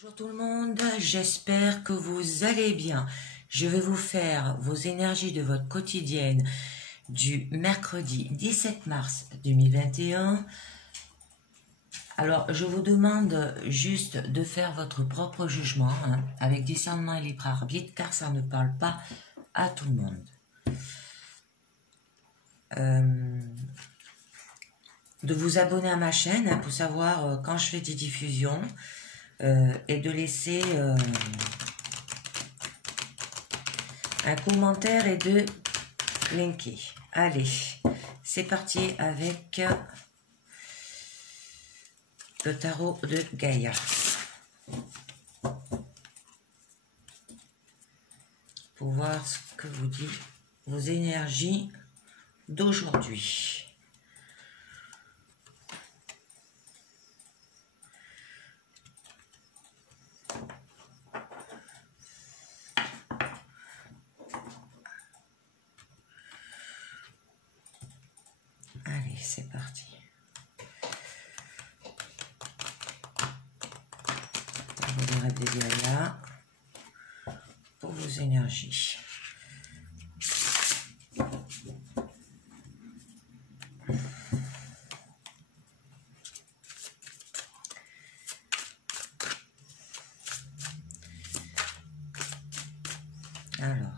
Bonjour tout le monde, j'espère que vous allez bien. Je vais vous faire vos énergies de votre quotidienne du mercredi 17 mars 2021. Alors, je vous demande juste de faire votre propre jugement avec discernement et libre arbitre, car ça ne parle pas à tout le monde. De vous abonner à ma chaîne pour savoir quand je fais des diffusions. Et de laisser un commentaire et de linker. Allez, c'est parti avec le tarot de Gaïa. Pour voir ce que vous dit vos énergies d'aujourd'hui. Allez, c'est parti. Vous aurez des Gaïa pour vos énergies. Alors,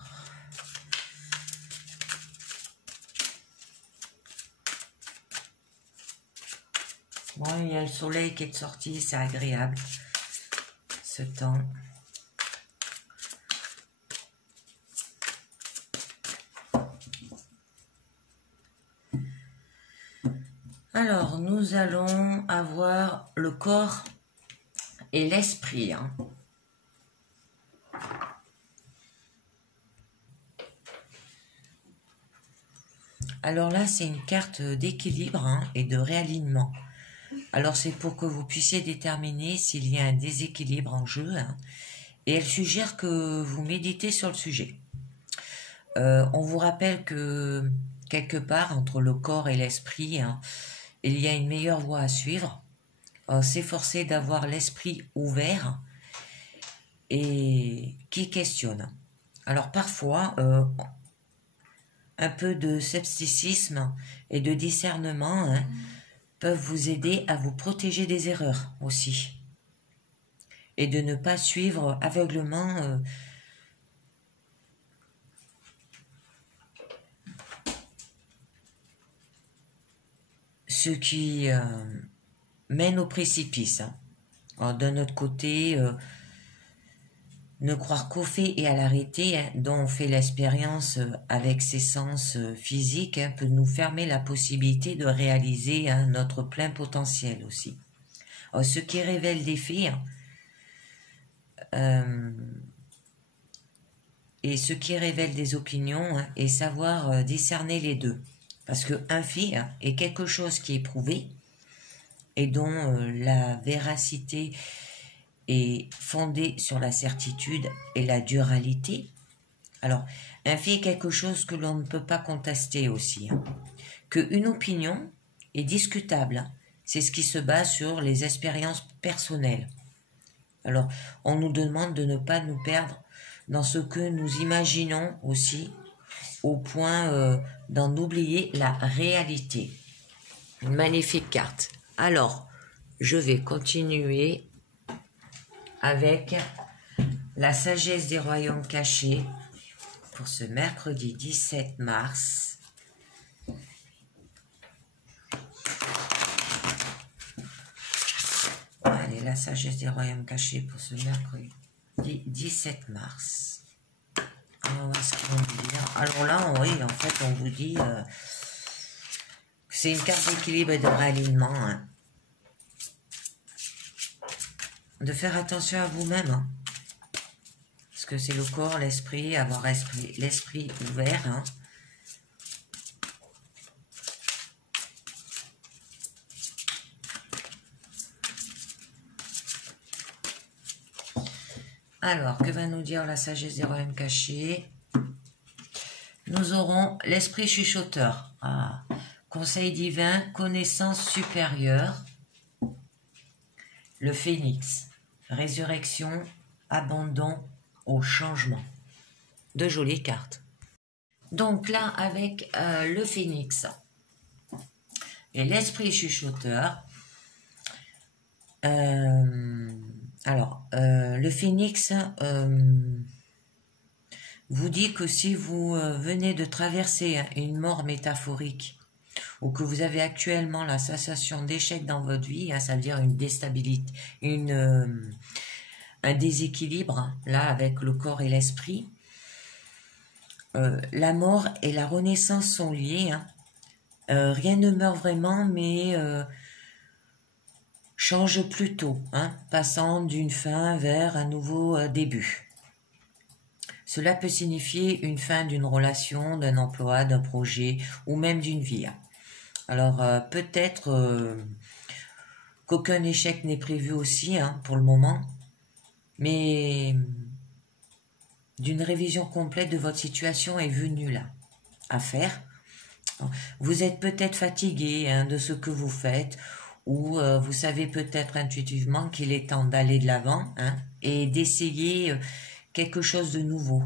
bon, il y a le soleil qui est sorti, c'est agréable ce temps. Alors, nous allons avoir le corps et l'esprit. Alors là, c'est une carte d'équilibre et de réalignement. Alors, c'est pour que vous puissiez déterminer s'il y a un déséquilibre en jeu. Et elle suggère que vous méditez sur le sujet. On vous rappelle que quelque part, entre le corps et l'esprit, il y a une meilleure voie à suivre. S'efforcer d'avoir l'esprit ouvert et qui questionne. Alors parfois, un peu de scepticisme et de discernement peuvent vous aider à vous protéger des erreurs aussi. Et de ne pas suivre aveuglement ce qui mène au précipice. Alors, d'un autre côté, ne croire qu'au fait et à l'arrêté dont on fait l'expérience avec ses sens physiques peut nous fermer la possibilité de réaliser notre plein potentiel aussi. Alors, ce qui révèle des faits et ce qui révèle des opinions et savoir discerner les deux. Parce qu'un fait est quelque chose qui est prouvé et dont la véracité est fondée sur la certitude et la duralité. Alors, un fait est quelque chose que l'on ne peut pas contester aussi. Qu'une opinion est discutable, c'est ce qui se base sur les expériences personnelles. Alors, on nous demande de ne pas nous perdre dans ce que nous imaginons aussi, au point d'en oublier la réalité. Une magnifique carte. Alors, je vais continuer avec la sagesse des royaumes cachés pour ce mercredi 17 mars. Allez, la sagesse des royaumes cachés pour ce mercredi 17 mars. Alors, ce qu'ils vont vous dire. Alors là, oui, en fait, on vous dit que c'est une carte d'équilibre et de réalignement. De faire attention à vous-même. Parce que c'est le corps, l'esprit, avoir l'esprit ouvert. Alors, que va nous dire la sagesse des royaumes cachés? Nous aurons l'esprit chuchoteur. Conseil divin, connaissance supérieure. Le phénix. résurrection, abandon au changement. De jolies cartes. Donc là, avec le phénix et l'esprit chuchoteur, le phénix vous dit que si vous venez de traverser une mort métaphorique ou que vous avez actuellement la sensation d'échec dans votre vie, ça veut dire une déstabilité, un déséquilibre là avec le corps et l'esprit, la mort et la renaissance sont liés. Rien ne meurt vraiment, mais change plutôt, passant d'une fin vers un nouveau début. Cela peut signifier une fin d'une relation, d'un emploi, d'un projet ou même d'une vie. Alors peut-être qu'aucun échec n'est prévu aussi pour le moment, mais d'une révision complète de votre situation est venue là à faire. Vous êtes peut-être fatigué de ce que vous faites, ou vous savez peut-être intuitivement qu'il est temps d'aller de l'avant et d'essayer quelque chose de nouveau.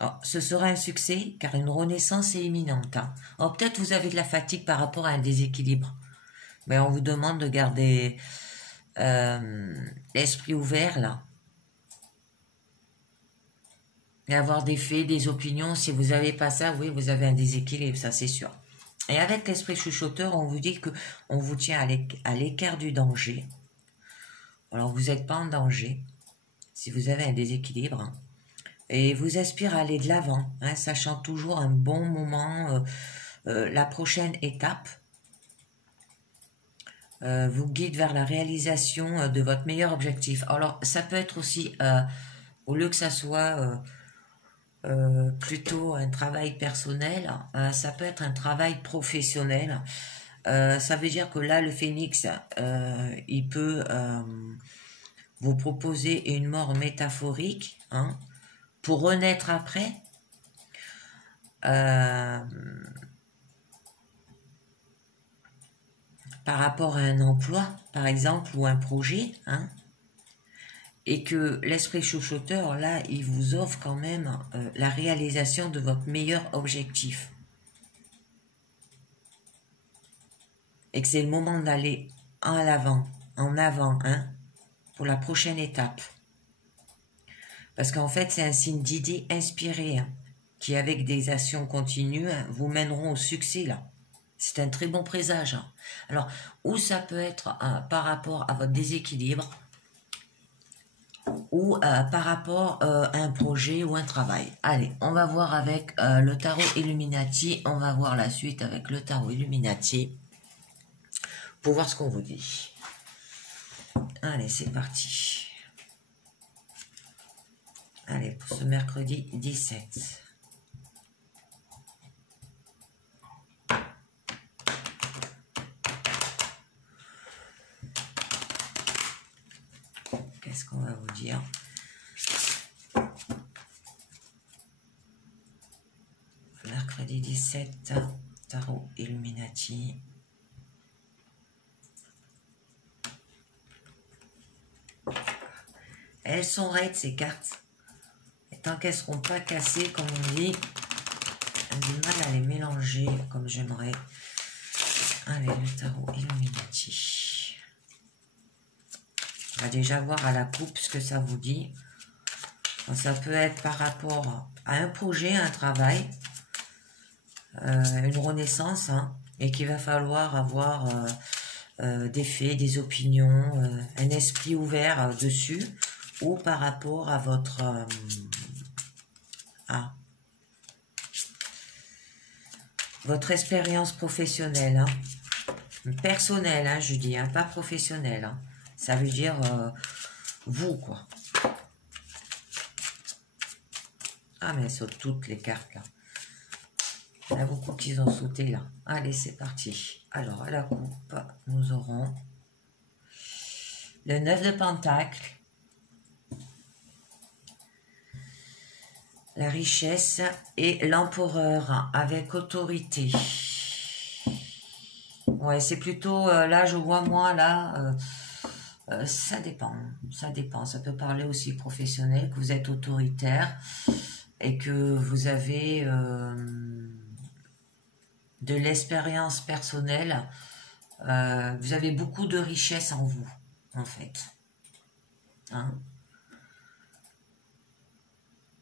Alors, ce sera un succès car une renaissance est imminente. Alors peut-être vous avez de la fatigue par rapport à un déséquilibre, mais on vous demande de garder l'esprit ouvert là. Et avoir des faits, des opinions. Si vous n'avez pas ça, oui, vous avez un déséquilibre, ça c'est sûr. Et avec l'esprit chuchoteur, on vous dit que on vous tient à l'écart du danger. Alors vous n'êtes pas en danger si vous avez un déséquilibre. Et vous aspire à aller de l'avant, sachant toujours un bon moment, la prochaine étape. Vous guide vers la réalisation de votre meilleur objectif. Alors ça peut être aussi, au lieu que ça soit plutôt un travail personnel, ça peut être un travail professionnel. Ça veut dire que là, le phénix, il peut vous proposer une mort métaphorique, pour renaître après. Par rapport à un emploi, par exemple, ou un projet, et que l'esprit chuchoteur, là, il vous offre quand même la réalisation de votre meilleur objectif. Et que c'est le moment d'aller en avant, pour la prochaine étape. Parce qu'en fait, c'est un signe d'idée inspirée, qui, avec des actions continues, vous mèneront au succès, là. C'est un très bon présage. Alors, ou ça peut être par rapport à votre déséquilibre, ou par rapport à un projet ou un travail. Allez, on va voir avec le tarot Illuminati. On va voir la suite avec le tarot Illuminati pour voir ce qu'on vous dit. Allez, c'est parti. Allez, pour ce mercredi 17. Qu'est-ce qu'on va vous dire? Mercredi 17, tarot Illuminati. Elles sont raides, ces cartes. Et tant qu'elles ne seront pas cassées, comme on dit, j'ai du mal à les mélanger comme j'aimerais. Allez, le tarot Illuminati. On va déjà voir à la coupe ce que ça vous dit. Ça peut être par rapport à un projet, un travail, une renaissance, et qu'il va falloir avoir des faits, des opinions, un esprit ouvert dessus, ou par rapport à votre votre expérience professionnelle, personnelle, je dis, pas professionnelle. Ça veut dire vous, quoi. Ah, mais elles sautent toutes les cartes, là. Il y en a beaucoup qui ont sauté, là. Allez, c'est parti. Alors, à la coupe, nous aurons le 9 de Pentacles, la richesse et l'empereur avec autorité. Ouais, c'est plutôt, là, je vois, moi, là... Ça dépend, ça dépend. Ça peut parler aussi professionnel, que vous êtes autoritaire et que vous avez de l'expérience personnelle. Vous avez beaucoup de richesse en vous, en fait. Hein,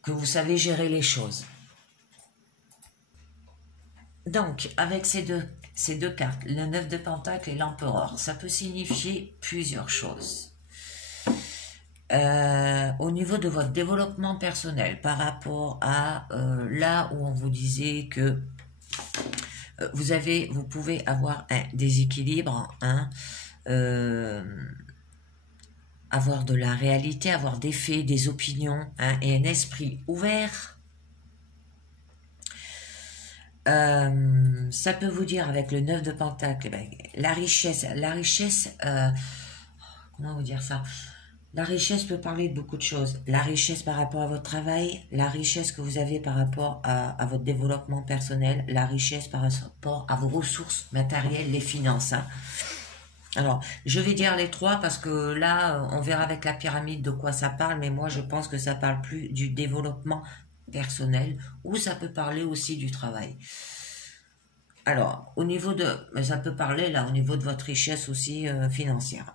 que vous savez gérer les choses. Donc, avec ces deux cartes, le 9 de Pentacle et l'Empereur, ça peut signifier plusieurs choses. Au niveau de votre développement personnel, par rapport à là où on vous disait que vous pouvez avoir un déséquilibre, hein, avoir de la réalité, avoir des faits, des opinions, hein, et un esprit ouvert. Ça peut vous dire avec le 9 de Pentacle, ben, la richesse, comment vous dire ça? La richesse peut parler de beaucoup de choses. La richesse par rapport à votre travail, la richesse que vous avez par rapport à votre développement personnel, la richesse par rapport à vos ressources matérielles, les finances. Hein. Alors, je vais dire les trois parce que là, on verra avec la pyramide de quoi ça parle, mais moi, je pense que ça parle plus du développement personnel ou ça peut parler aussi du travail. Alors, ça peut parler là, au niveau de votre richesse aussi financière.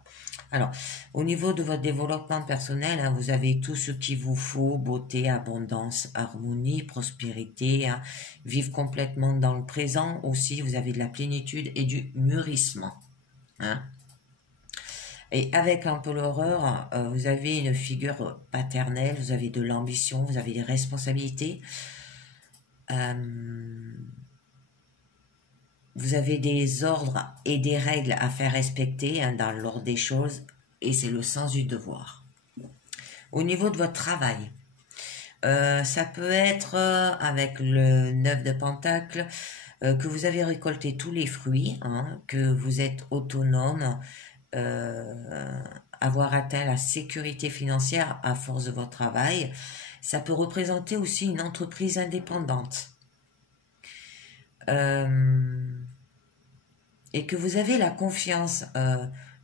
Alors, au niveau de votre développement personnel, hein, vous avez tout ce qu'il vous faut, beauté, abondance, harmonie, prospérité, hein, vivre complètement dans le présent aussi, vous avez de la plénitude et du mûrissement. Hein. Et avec un peu l'horreur, vous avez une figure paternelle, vous avez de l'ambition, vous avez des responsabilités. Vous avez des ordres et des règles à faire respecter hein, dans l'ordre des choses et c'est le sens du devoir. Au niveau de votre travail, ça peut être avec le 9 de Pentacle que vous avez récolté tous les fruits, hein, que vous êtes autonome, avoir atteint la sécurité financière à force de votre travail. Ça peut représenter aussi une entreprise indépendante. Et que vous avez la confiance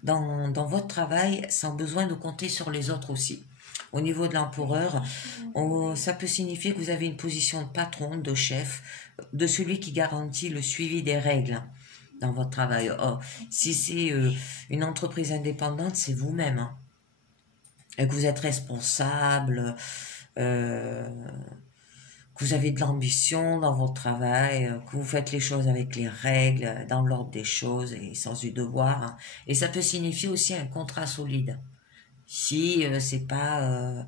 dans votre travail sans besoin de compter sur les autres aussi. Au niveau de l'empereur, ça peut signifier que vous avez une position de patron, de chef, de celui qui garantit le suivi des règles dans votre travail. Oh, si c'est une entreprise indépendante, c'est vous-même. Hein. Et que vous êtes responsable, que vous avez de l'ambition dans votre travail, que vous faites les choses avec les règles, dans l'ordre des choses et sans du devoir. Hein. Et ça peut signifier aussi un contrat solide. Si c'est pas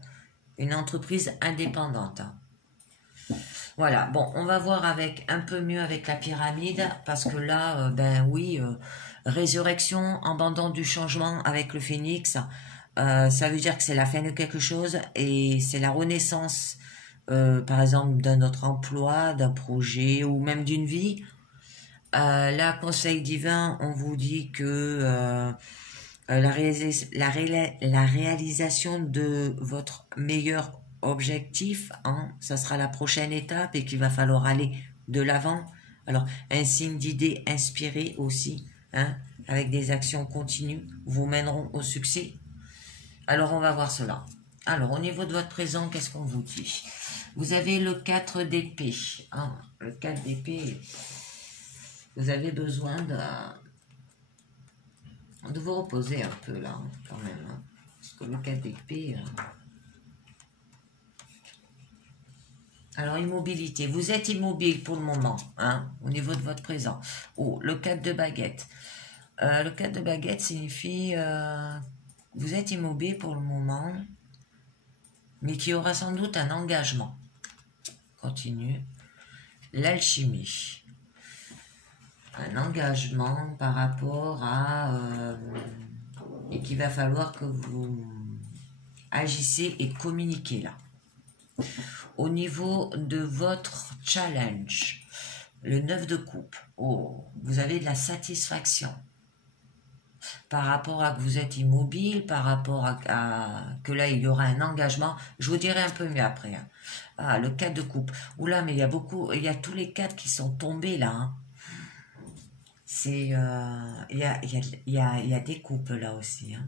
une entreprise indépendante. Hein. Voilà, bon, on va voir avec un peu mieux avec la pyramide, parce que là, ben oui, résurrection, abandon du changement avec le phénix, ça veut dire que c'est la fin de quelque chose et c'est la renaissance, par exemple, d'un autre emploi, d'un projet ou même d'une vie. Là, conseil divin, on vous dit que la réalisation de votre meilleur objectif, hein, ça sera la prochaine étape et qu'il va falloir aller de l'avant. Alors, un signe d'idée inspiré aussi, hein, avec des actions continues, vous mèneront au succès. Alors, on va voir cela. Alors, au niveau de votre présent, qu'est-ce qu'on vous dit? Vous avez le 4 d'épée. Hein, le 4 d'épée, vous avez besoin de vous reposer un peu là, hein, quand même. Hein, parce que le 4 d'épée... Alors, immobilité. Vous êtes immobile pour le moment, hein, au niveau de votre présent. Oh, le 4 de baguette. Le 4 de baguette signifie vous êtes immobile pour le moment, mais qu'il y aura sans doute un engagement. Continue. L'alchimie. Un engagement par rapport à... et qu'il va falloir que vous agissez et communiquez là. Au niveau de votre challenge, le 9 de coupe, oh, vous avez de la satisfaction par rapport à que vous êtes immobile, par rapport à que là il y aura un engagement. Je vous dirai un peu mieux après. Hein. Ah, le 4 de coupe. Oula, mais il y a tous les 4 qui sont tombés là. Hein. C'est, il y a des coupes là aussi. Hein.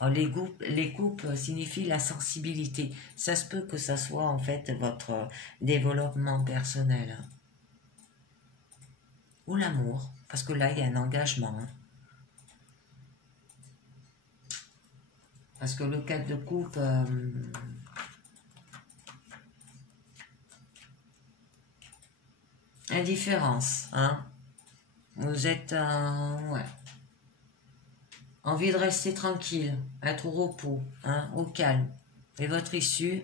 Alors, les coupes signifient la sensibilité. Ça se peut que ça soit en fait votre développement personnel. Hein. Ou l'amour, parce que là, il y a un engagement. Hein. Parce que le 4 de coupe... indifférence, hein. Vous êtes... ouais. Envie de rester tranquille, être au repos, hein, au calme. Et votre issue,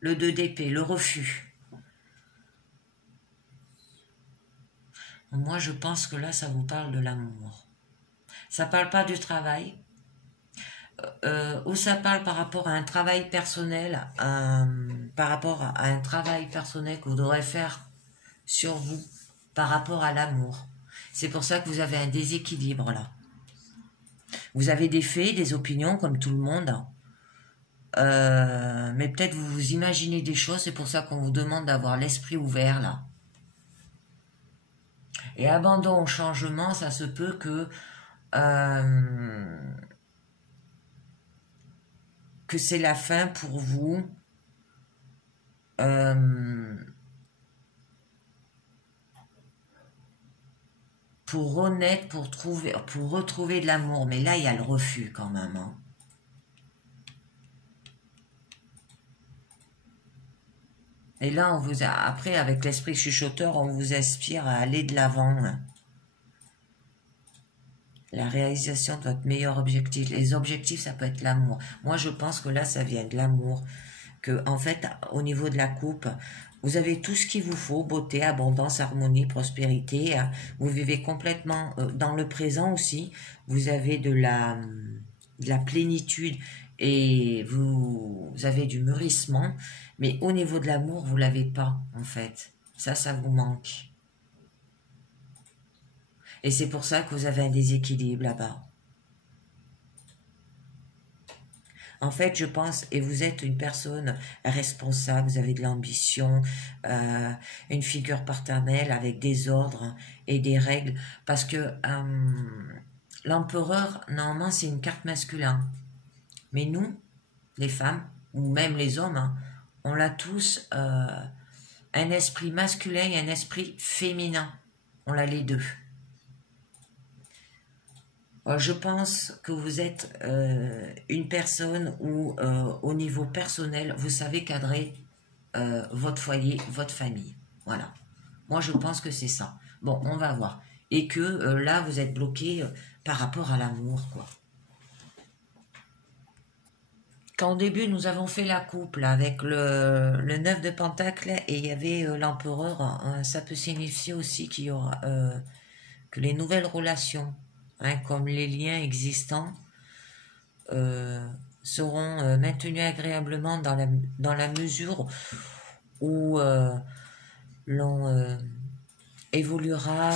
le 2 d'épée, le refus. Moi, je pense que là, ça vous parle de l'amour. Ça parle pas du travail. Ou ça parle par rapport à un travail personnel, par rapport à un travail personnel que vous devrez faire sur vous, par rapport à l'amour. C'est pour ça que vous avez un déséquilibre là. Vous avez des faits, des opinions, comme tout le monde. Mais peut-être vous vous imaginez des choses, c'est pour ça qu'on vous demande d'avoir l'esprit ouvert là. Et abandon au changement, ça se peut que c'est la fin pour vous. Pour renaître, pour retrouver de l'amour. Mais là, il y a le refus quand même. Hein. Et là, on vous a, après, avec l'esprit chuchoteur, on vous inspire à aller de l'avant. Hein. La réalisation de votre meilleur objectif. Les objectifs, ça peut être l'amour. Moi, je pense que là, ça vient de l'amour. Que, en fait, au niveau de la coupe, vous avez tout ce qu'il vous faut, beauté, abondance, harmonie, prospérité. Hein. Vous vivez complètement dans le présent aussi. Vous avez de la plénitude et vous avez du mûrissement. Mais au niveau de l'amour, vous ne l'avez pas, en fait. Ça vous manque. Et c'est pour ça que vous avez un déséquilibre là-bas. En fait, je pense, et vous êtes une personne responsable, vous avez de l'ambition, une figure paternelle avec des ordres et des règles, parce que l'empereur, normalement, c'est une carte masculine. Mais nous, les femmes, ou même les hommes, hein, on a tous un esprit masculin et un esprit féminin. On a les deux. Je pense que vous êtes une personne où, au niveau personnel, vous savez cadrer votre foyer, votre famille. Voilà. Moi, je pense que c'est ça. Bon, on va voir. Et que là, vous êtes bloqué par rapport à l'amour, quoi. Quand au début, nous avons fait la coupe là, avec le 9 de Pentacle et il y avait l'empereur, hein, ça peut signifier aussi qu'il y aura que les nouvelles relations, hein, comme les liens existants, seront maintenus agréablement dans la mesure où l'on évoluera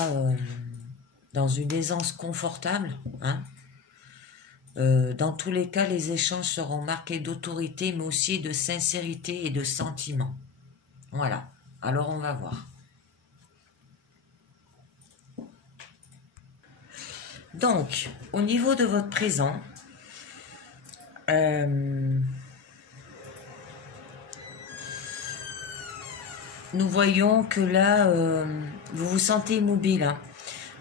dans une aisance confortable. Hein. Dans tous les cas, les échanges seront marqués d'autorité, mais aussi de sincérité et de sentiment. Voilà. Alors, on va voir. Donc, au niveau de votre présent, nous voyons que là, vous vous sentez immobile.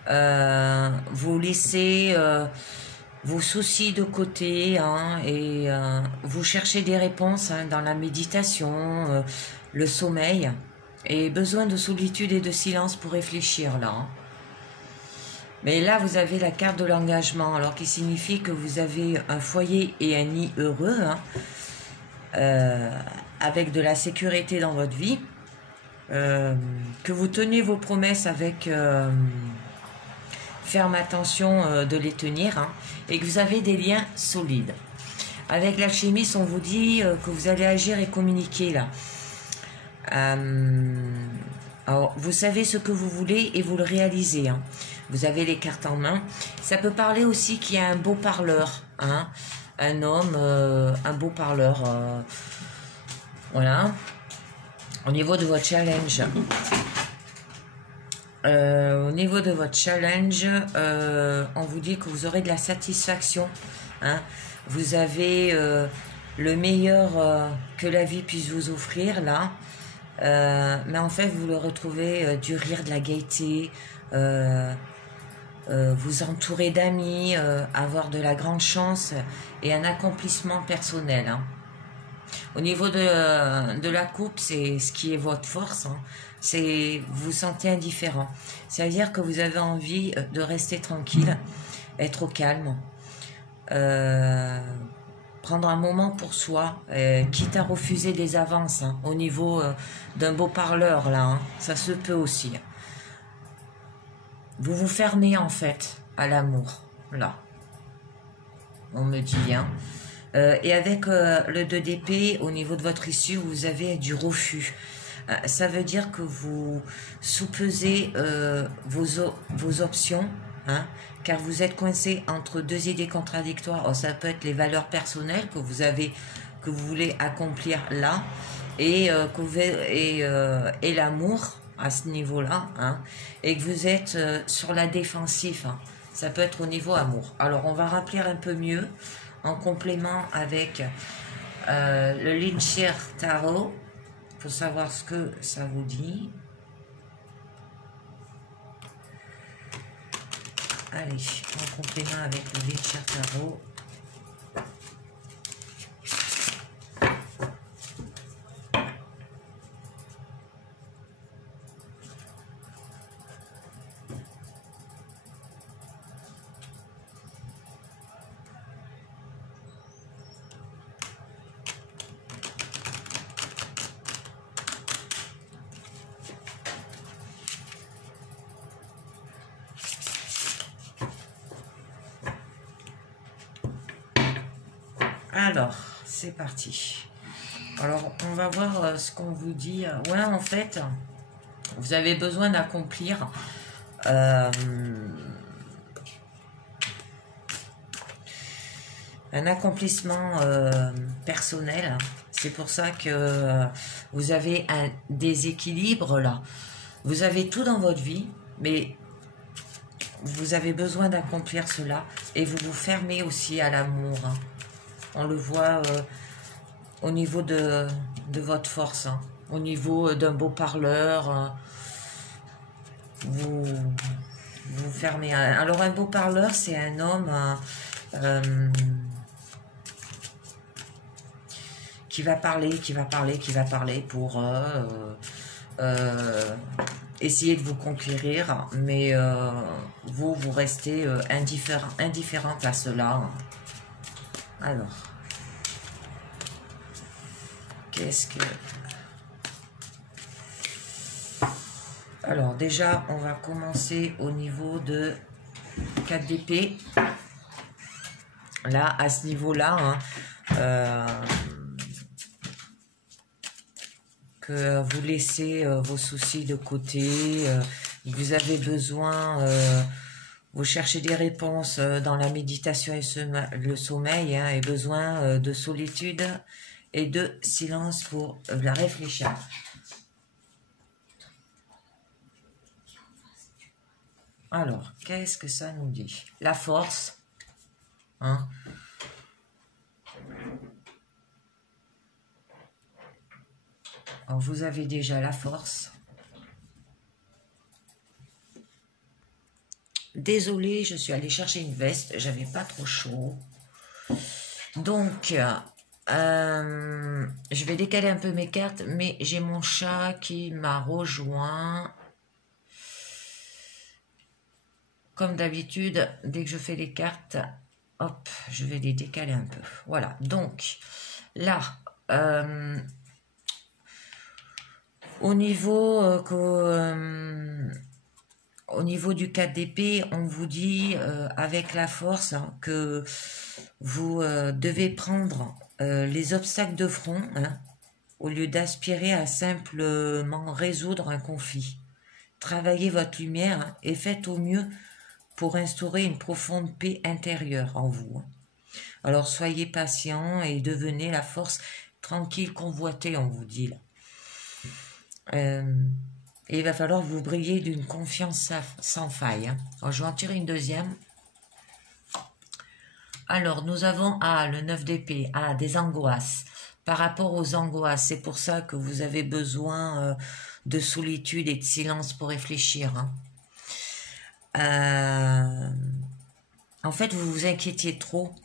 Hein. Vous laissez vos soucis de côté, hein, et vous cherchez des réponses, hein, dans la méditation, le sommeil, et besoin de solitude et de silence pour réfléchir là. Hein. Mais là, vous avez la carte de l'engagement, alors qui signifie que vous avez un foyer et un nid heureux, hein, avec de la sécurité dans votre vie, que vous tenez vos promesses avec ferme attention de les tenir, hein, et que vous avez des liens solides. Avec l'alchimiste, on vous dit que vous allez agir et communiquer là. Alors, vous savez ce que vous voulez et vous le réalisez. Hein. Vous avez les cartes en main. Ça peut parler aussi qu'il y a un beau parleur, hein, un homme, un beau parleur. Voilà. Au niveau de votre challenge. Au niveau de votre challenge, on vous dit que vous aurez de la satisfaction. Hein. Vous avez le meilleur que la vie puisse vous offrir là. Mais en fait, vous le retrouvez du rire, de la gaieté, vous entourer d'amis, avoir de la grande chance et un accomplissement personnel. Hein. Au niveau de la coupe, c'est ce qui est votre force. Hein. C'est vous vous sentez indifférent. C'est-à-dire que vous avez envie de rester tranquille, être au calme, prendre un moment pour soi, quitte à refuser des avances hein, au niveau d'un beau parleur là. Hein. Ça se peut aussi. Vous vous fermez en fait à l'amour là. On me dit hein. Et avec le 2 d'épée, au niveau de votre issue, vous avez du refus. Ça veut dire que vous soupesez vos options, hein, car vous êtes coincé entre deux idées contradictoires. Alors, ça peut être les valeurs personnelles que vous voulez accomplir là, et l'amour à ce niveau-là, hein, et que vous êtes sur la défensive. Hein. Ça peut être au niveau amour. Alors, on va rappeler un peu mieux en complément avec le Lincher Tarot pour savoir ce que ça vous dit. Allez, en complément avec le Lincher Tarot. Alors, c'est parti. Alors, on va voir ce qu'on vous dit. Ouais, en fait, vous avez besoin d'accomplir un accomplissement personnel. C'est pour ça que vous avez un déséquilibre là. Vous avez tout dans votre vie, mais vous avez besoin d'accomplir cela. Et vous vous fermez aussi à l'amour. Hein. On le voit au niveau de votre force, hein. Au niveau d'un beau parleur, vous fermez. Alors un beau parleur, c'est un homme qui va parler pour essayer de vous conquérir, mais vous restez indifférente à cela. Alors, qu'est-ce que... Alors, déjà, on va commencer au niveau de 4 d'épée. Là, à ce niveau-là, hein, que vous laissez vos soucis de côté, vous avez besoin... vous cherchez des réponses dans la méditation et le sommeil, hein, et besoin de solitude et de silence pour la réfléchir. Alors, qu'est-ce que ça nous dit? La force. Hein. Alors, vous avez déjà la force. Désolée, je suis allée chercher une veste, j'avais pas trop chaud. Donc, je vais décaler un peu mes cartes, mais j'ai mon chat qui m'a rejoint. Comme d'habitude, dès que je fais les cartes, hop, je vais les décaler un peu. Voilà, donc, là, au niveau au niveau du 4 d'épée, on vous dit avec la force hein, que vous devez prendre les obstacles de front hein, au lieu d'aspirer à simplement résoudre un conflit. Travaillez votre lumière hein, et faites au mieux pour instaurer une profonde paix intérieure en vous. Hein. Alors soyez patient et devenez la force tranquille convoitée, on vous dit là. Et il va falloir vous briller d'une confiance sans faille. Hein. Alors, je vais en tirer une deuxième. Alors, nous avons le 9 d'épée, des angoisses. Par rapport aux angoisses, c'est pour ça que vous avez besoin de solitude et de silence pour réfléchir. Hein. En fait, vous vous inquiétiez trop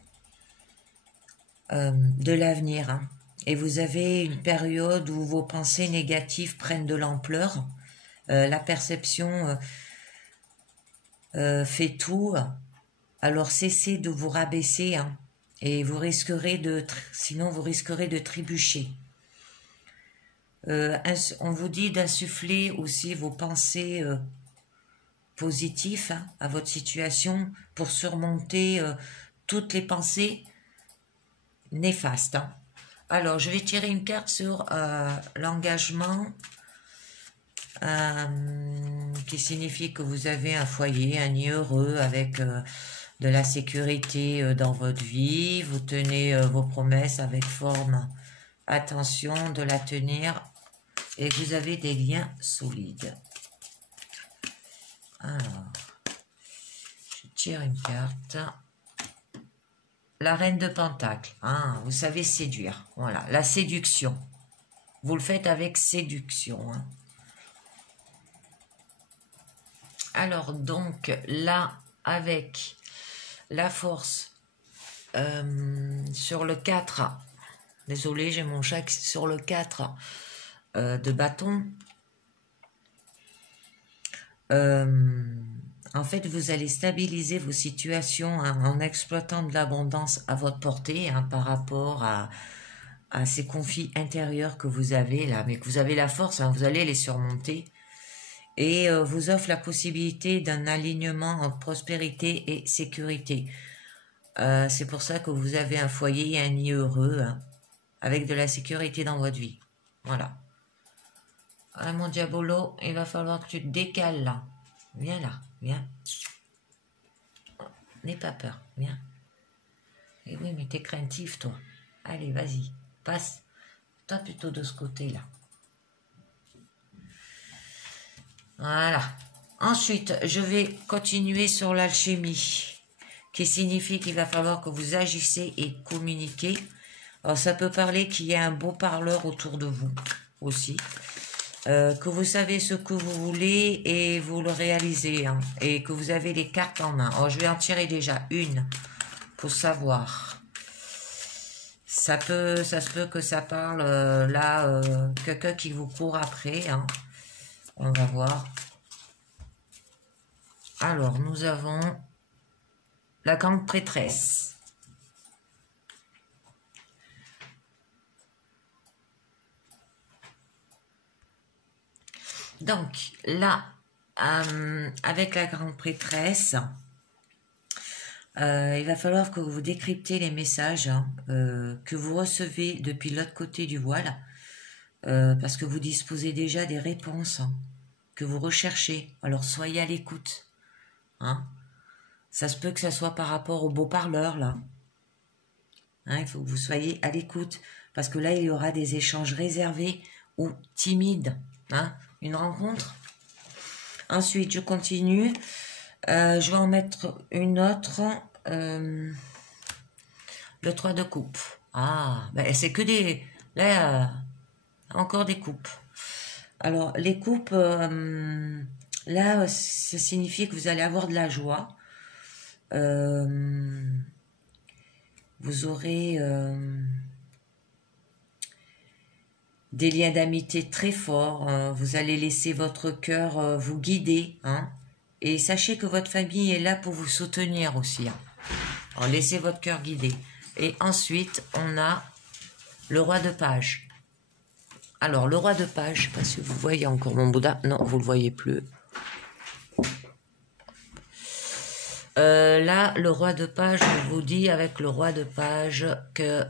de l'avenir. Hein. Et vous avez une période où vos pensées négatives prennent de l'ampleur. La perception fait tout. Alors cessez de vous rabaisser. Hein, et vous risquerez sinon vous risquerez de trébucher. On vous dit d'insuffler aussi vos pensées positives à votre situation pour surmonter toutes les pensées néfastes. Hein. Alors, je vais tirer une carte sur l'engagement, qui signifie que vous avez un foyer, un nid heureux avec de la sécurité dans votre vie. Vous tenez vos promesses avec forme, attention de la tenir, et vous avez des liens solides. Alors, je tire une carte. La reine de Pentacle, hein, vous savez séduire, voilà, la séduction. Vous le faites avec séduction. Hein. Alors donc, là, avec la force sur le 4, désolé, j'ai mon chat sur le 4 de bâton. En fait, vous allez stabiliser vos situations hein, en exploitant de l'abondance à votre portée hein, par rapport à ces conflits intérieurs que vous avez là, mais que vous avez la force, hein, vous allez les surmonter. Et vous offre la possibilité d'un alignement entre prospérité et sécurité. C'est pour ça que vous avez un foyer et un nid heureux, hein, avec de la sécurité dans votre vie. Voilà. Ah, mon diabolo, il va falloir que tu te décales là. Viens là, viens. N'aie pas peur, viens. Et oui, mais t'es craintif, toi. Allez, vas-y, passe. Toi plutôt de ce côté-là. Voilà. Ensuite, je vais continuer sur l'alchimie, qui signifie qu'il va falloir que vous agissez et communiquez. Alors, ça peut parler qu'il y a un beau parleur autour de vous aussi. Que vous savez ce que vous voulez et vous le réalisez. Hein, et que vous avez les cartes en main. Alors, je vais en tirer déjà une pour savoir. Ça se peut que ça parle quelqu'un qui vous court après. Hein. On va voir. Alors, nous avons la grande prêtresse. Donc, là, avec la grande prêtresse, il va falloir que vous décryptez les messages hein, que vous recevez depuis l'autre côté du voile, parce que vous disposez déjà des réponses hein, que vous recherchez. Alors, soyez à l'écoute. Hein. Ça se peut que ça soit par rapport au beau parleur, là. Hein, il faut que vous soyez à l'écoute, parce que là, il y aura des échanges réservés ou timides. Hein, une rencontre. Ensuite, je continue. Je vais en mettre une autre. Le 3 de coupe. Ah, ben c'est que des... Là, encore des coupes. Alors, les coupes, là, ça signifie que vous allez avoir de la joie. Vous aurez des liens d'amitié très forts. Hein. Vous allez laisser votre cœur vous guider. Hein. Et sachez que votre famille est là pour vous soutenir aussi. Hein. Alors, laissez votre cœur guider. Et ensuite, on a le roi de page. Alors, le roi de page, je ne sais pas si vous voyez encore mon Bouddha. Non, vous ne le voyez plus. Là, le roi de page, je vous dis avec le roi de page que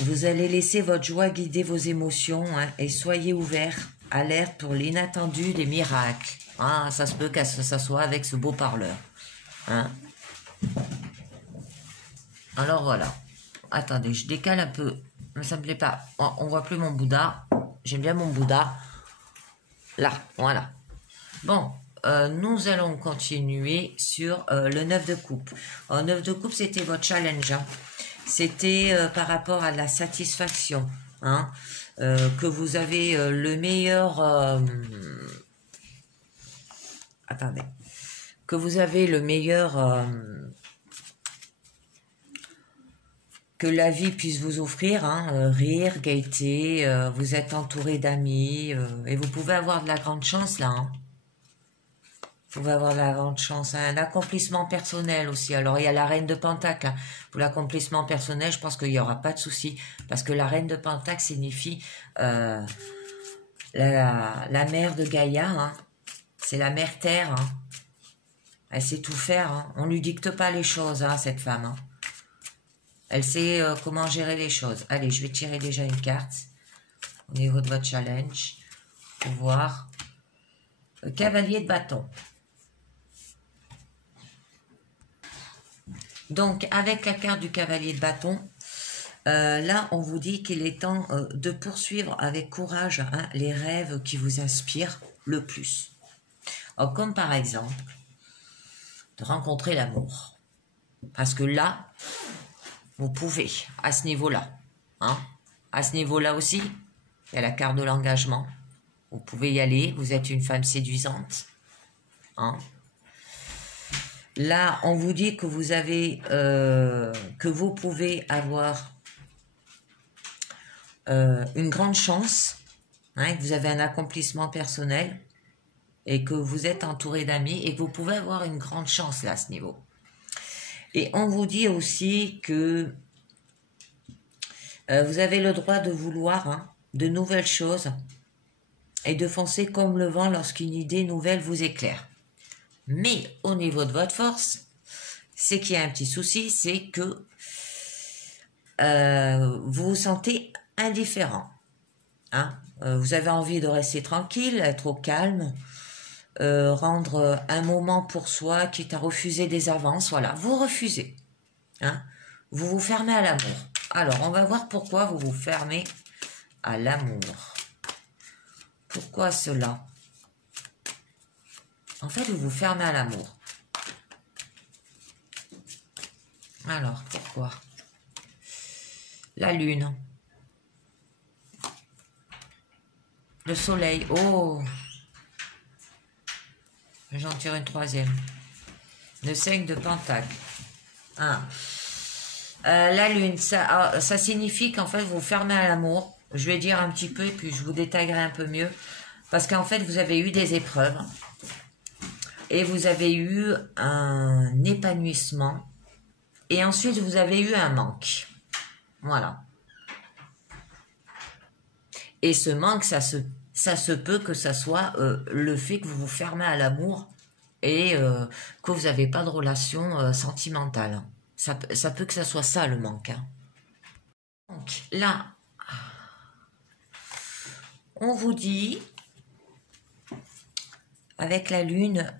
vous allez laisser votre joie guider vos émotions hein, et soyez ouverts, alerte pour l'inattendu des miracles. Ah, ça se peut que ça soit avec ce beau parleur. Hein. Alors voilà. Attendez, je décale un peu. Ça me plaît pas. Oh, on voit plus mon Bouddha. J'aime bien mon Bouddha. Là, voilà. Bon, nous allons continuer sur le 9 de coupe. Le 9 de coupe, c'était votre challenge. Hein. C'était par rapport à la satisfaction. Hein, que vous avez le meilleur... attendez. Que vous avez le meilleur... que la vie puisse vous offrir, hein, rire, gaieté, vous êtes entouré d'amis, et vous pouvez avoir de la grande chance là. Hein. Vous pouvez avoir de la grande chance, hein. Un accomplissement personnel aussi. Alors il y a la reine de Pentacle. Hein. Pour l'accomplissement personnel, je pense qu'il n'y aura pas de souci, parce que la reine de Pentacle signifie la mère de Gaïa. Hein. C'est la mère terre. Hein. Elle sait tout faire. Hein. On lui dicte pas les choses, hein, cette femme. Hein. Elle sait comment gérer les choses. Allez, je vais tirer déjà une carte au niveau de votre challenge pour voir. Le cavalier de bâton. Donc, avec la carte du cavalier de bâton, là, on vous dit qu'il est temps de poursuivre avec courage hein, les rêves qui vous inspirent le plus. Alors, comme par exemple, de rencontrer l'amour. Parce que là... vous pouvez, à ce niveau-là. Hein, à ce niveau-là aussi, il y a la carte de l'engagement. Vous pouvez y aller, vous êtes une femme séduisante. Hein. Là, on vous dit que vous avez, que vous pouvez avoir une grande chance, hein, que vous avez un accomplissement personnel et que vous êtes entouré d'amis et que vous pouvez avoir une grande chance là, à ce niveau. Et on vous dit aussi que vous avez le droit de vouloir hein, de nouvelles choses et de foncer comme le vent lorsqu'une idée nouvelle vous éclaire. Mais au niveau de votre force, c'est qu'il y a un petit souci, c'est que vous vous sentez indifférent. Hein. Vous avez envie de rester tranquille, être au calme, rendre un moment pour soi, quitte à refuser des avances, voilà, vous refusez. Hein. Vous vous fermez à l'amour. Alors, on va voir pourquoi vous vous fermez à l'amour. Pourquoi cela? En fait, vous vous fermez à l'amour. Alors, pourquoi? La lune. Le soleil. Oh! J'en tire une troisième. Le 5 de Pentacle. Ah. La lune, ça signifie qu'en fait, vous vous fermez à l'amour. Je vais dire un petit peu et puis je vous détaillerai un peu mieux. Parce qu'en fait, vous avez eu des épreuves. Et vous avez eu un épanouissement. Et ensuite, vous avez eu un manque. Voilà. Et ce manque, ça se peut que ça soit le fait que vous vous fermez à l'amour et que vous n'avez pas de relation sentimentale. Ça peut que ça soit ça le manque. Hein. Donc là, on vous dit, avec la lune,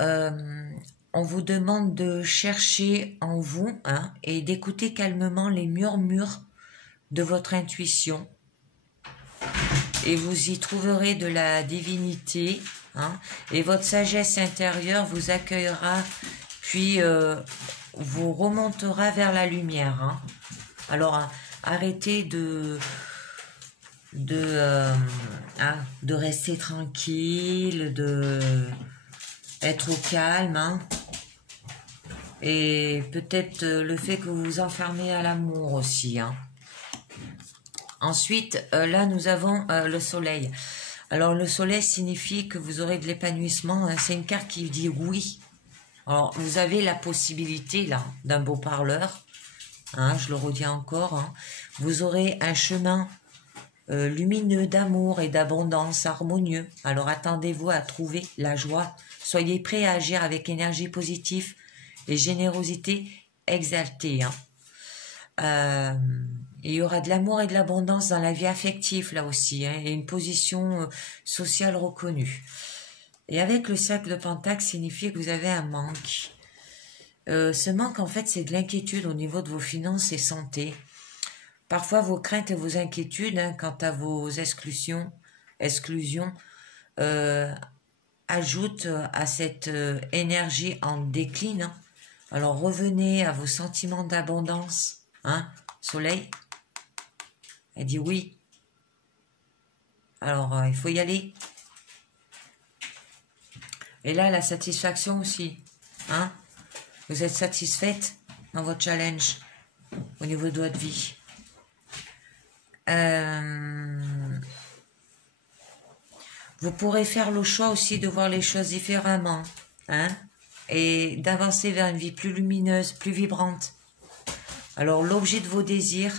on vous demande de chercher en vous hein, et d'écouter calmement les murmures de votre intuition. Et vous y trouverez de la divinité. Hein, et votre sagesse intérieure vous accueillera, puis vous remontera vers la lumière. Hein. Alors, arrêtez de rester tranquille, de être au calme. Hein. Et peut-être le fait que vous vous enfermez à l'amour aussi. Hein. Ensuite, là, nous avons le soleil. Alors, le soleil signifie que vous aurez de l'épanouissement. Hein. C'est une carte qui dit oui. Alors, vous avez la possibilité, là, d'un beau parleur. Hein, je le redis encore. Hein. Vous aurez un chemin lumineux d'amour et d'abondance harmonieux. Alors, attendez-vous à trouver la joie. Soyez prêts à agir avec énergie positive et générosité exaltée. Hein. Il y aura de l'amour et de l'abondance dans la vie affective là aussi, hein, et une position sociale reconnue. Et avec le cercle de Pentacle, signifie que vous avez un manque. Ce manque, en fait, c'est de l'inquiétude au niveau de vos finances et santé. Parfois, vos craintes et vos inquiétudes hein, quant à vos exclusions exclusion, ajoute à cette énergie en déclin. Hein. Alors revenez à vos sentiments d'abondance. Hein, Soleil, elle dit oui. Alors il faut y aller. Et là, la satisfaction aussi. Hein, vous êtes satisfaite dans votre challenge au niveau de votre vie. Vous pourrez faire le choix aussi de voir les choses différemment, hein, et d'avancer vers une vie plus lumineuse, plus vibrante. Alors l'objet de vos désirs,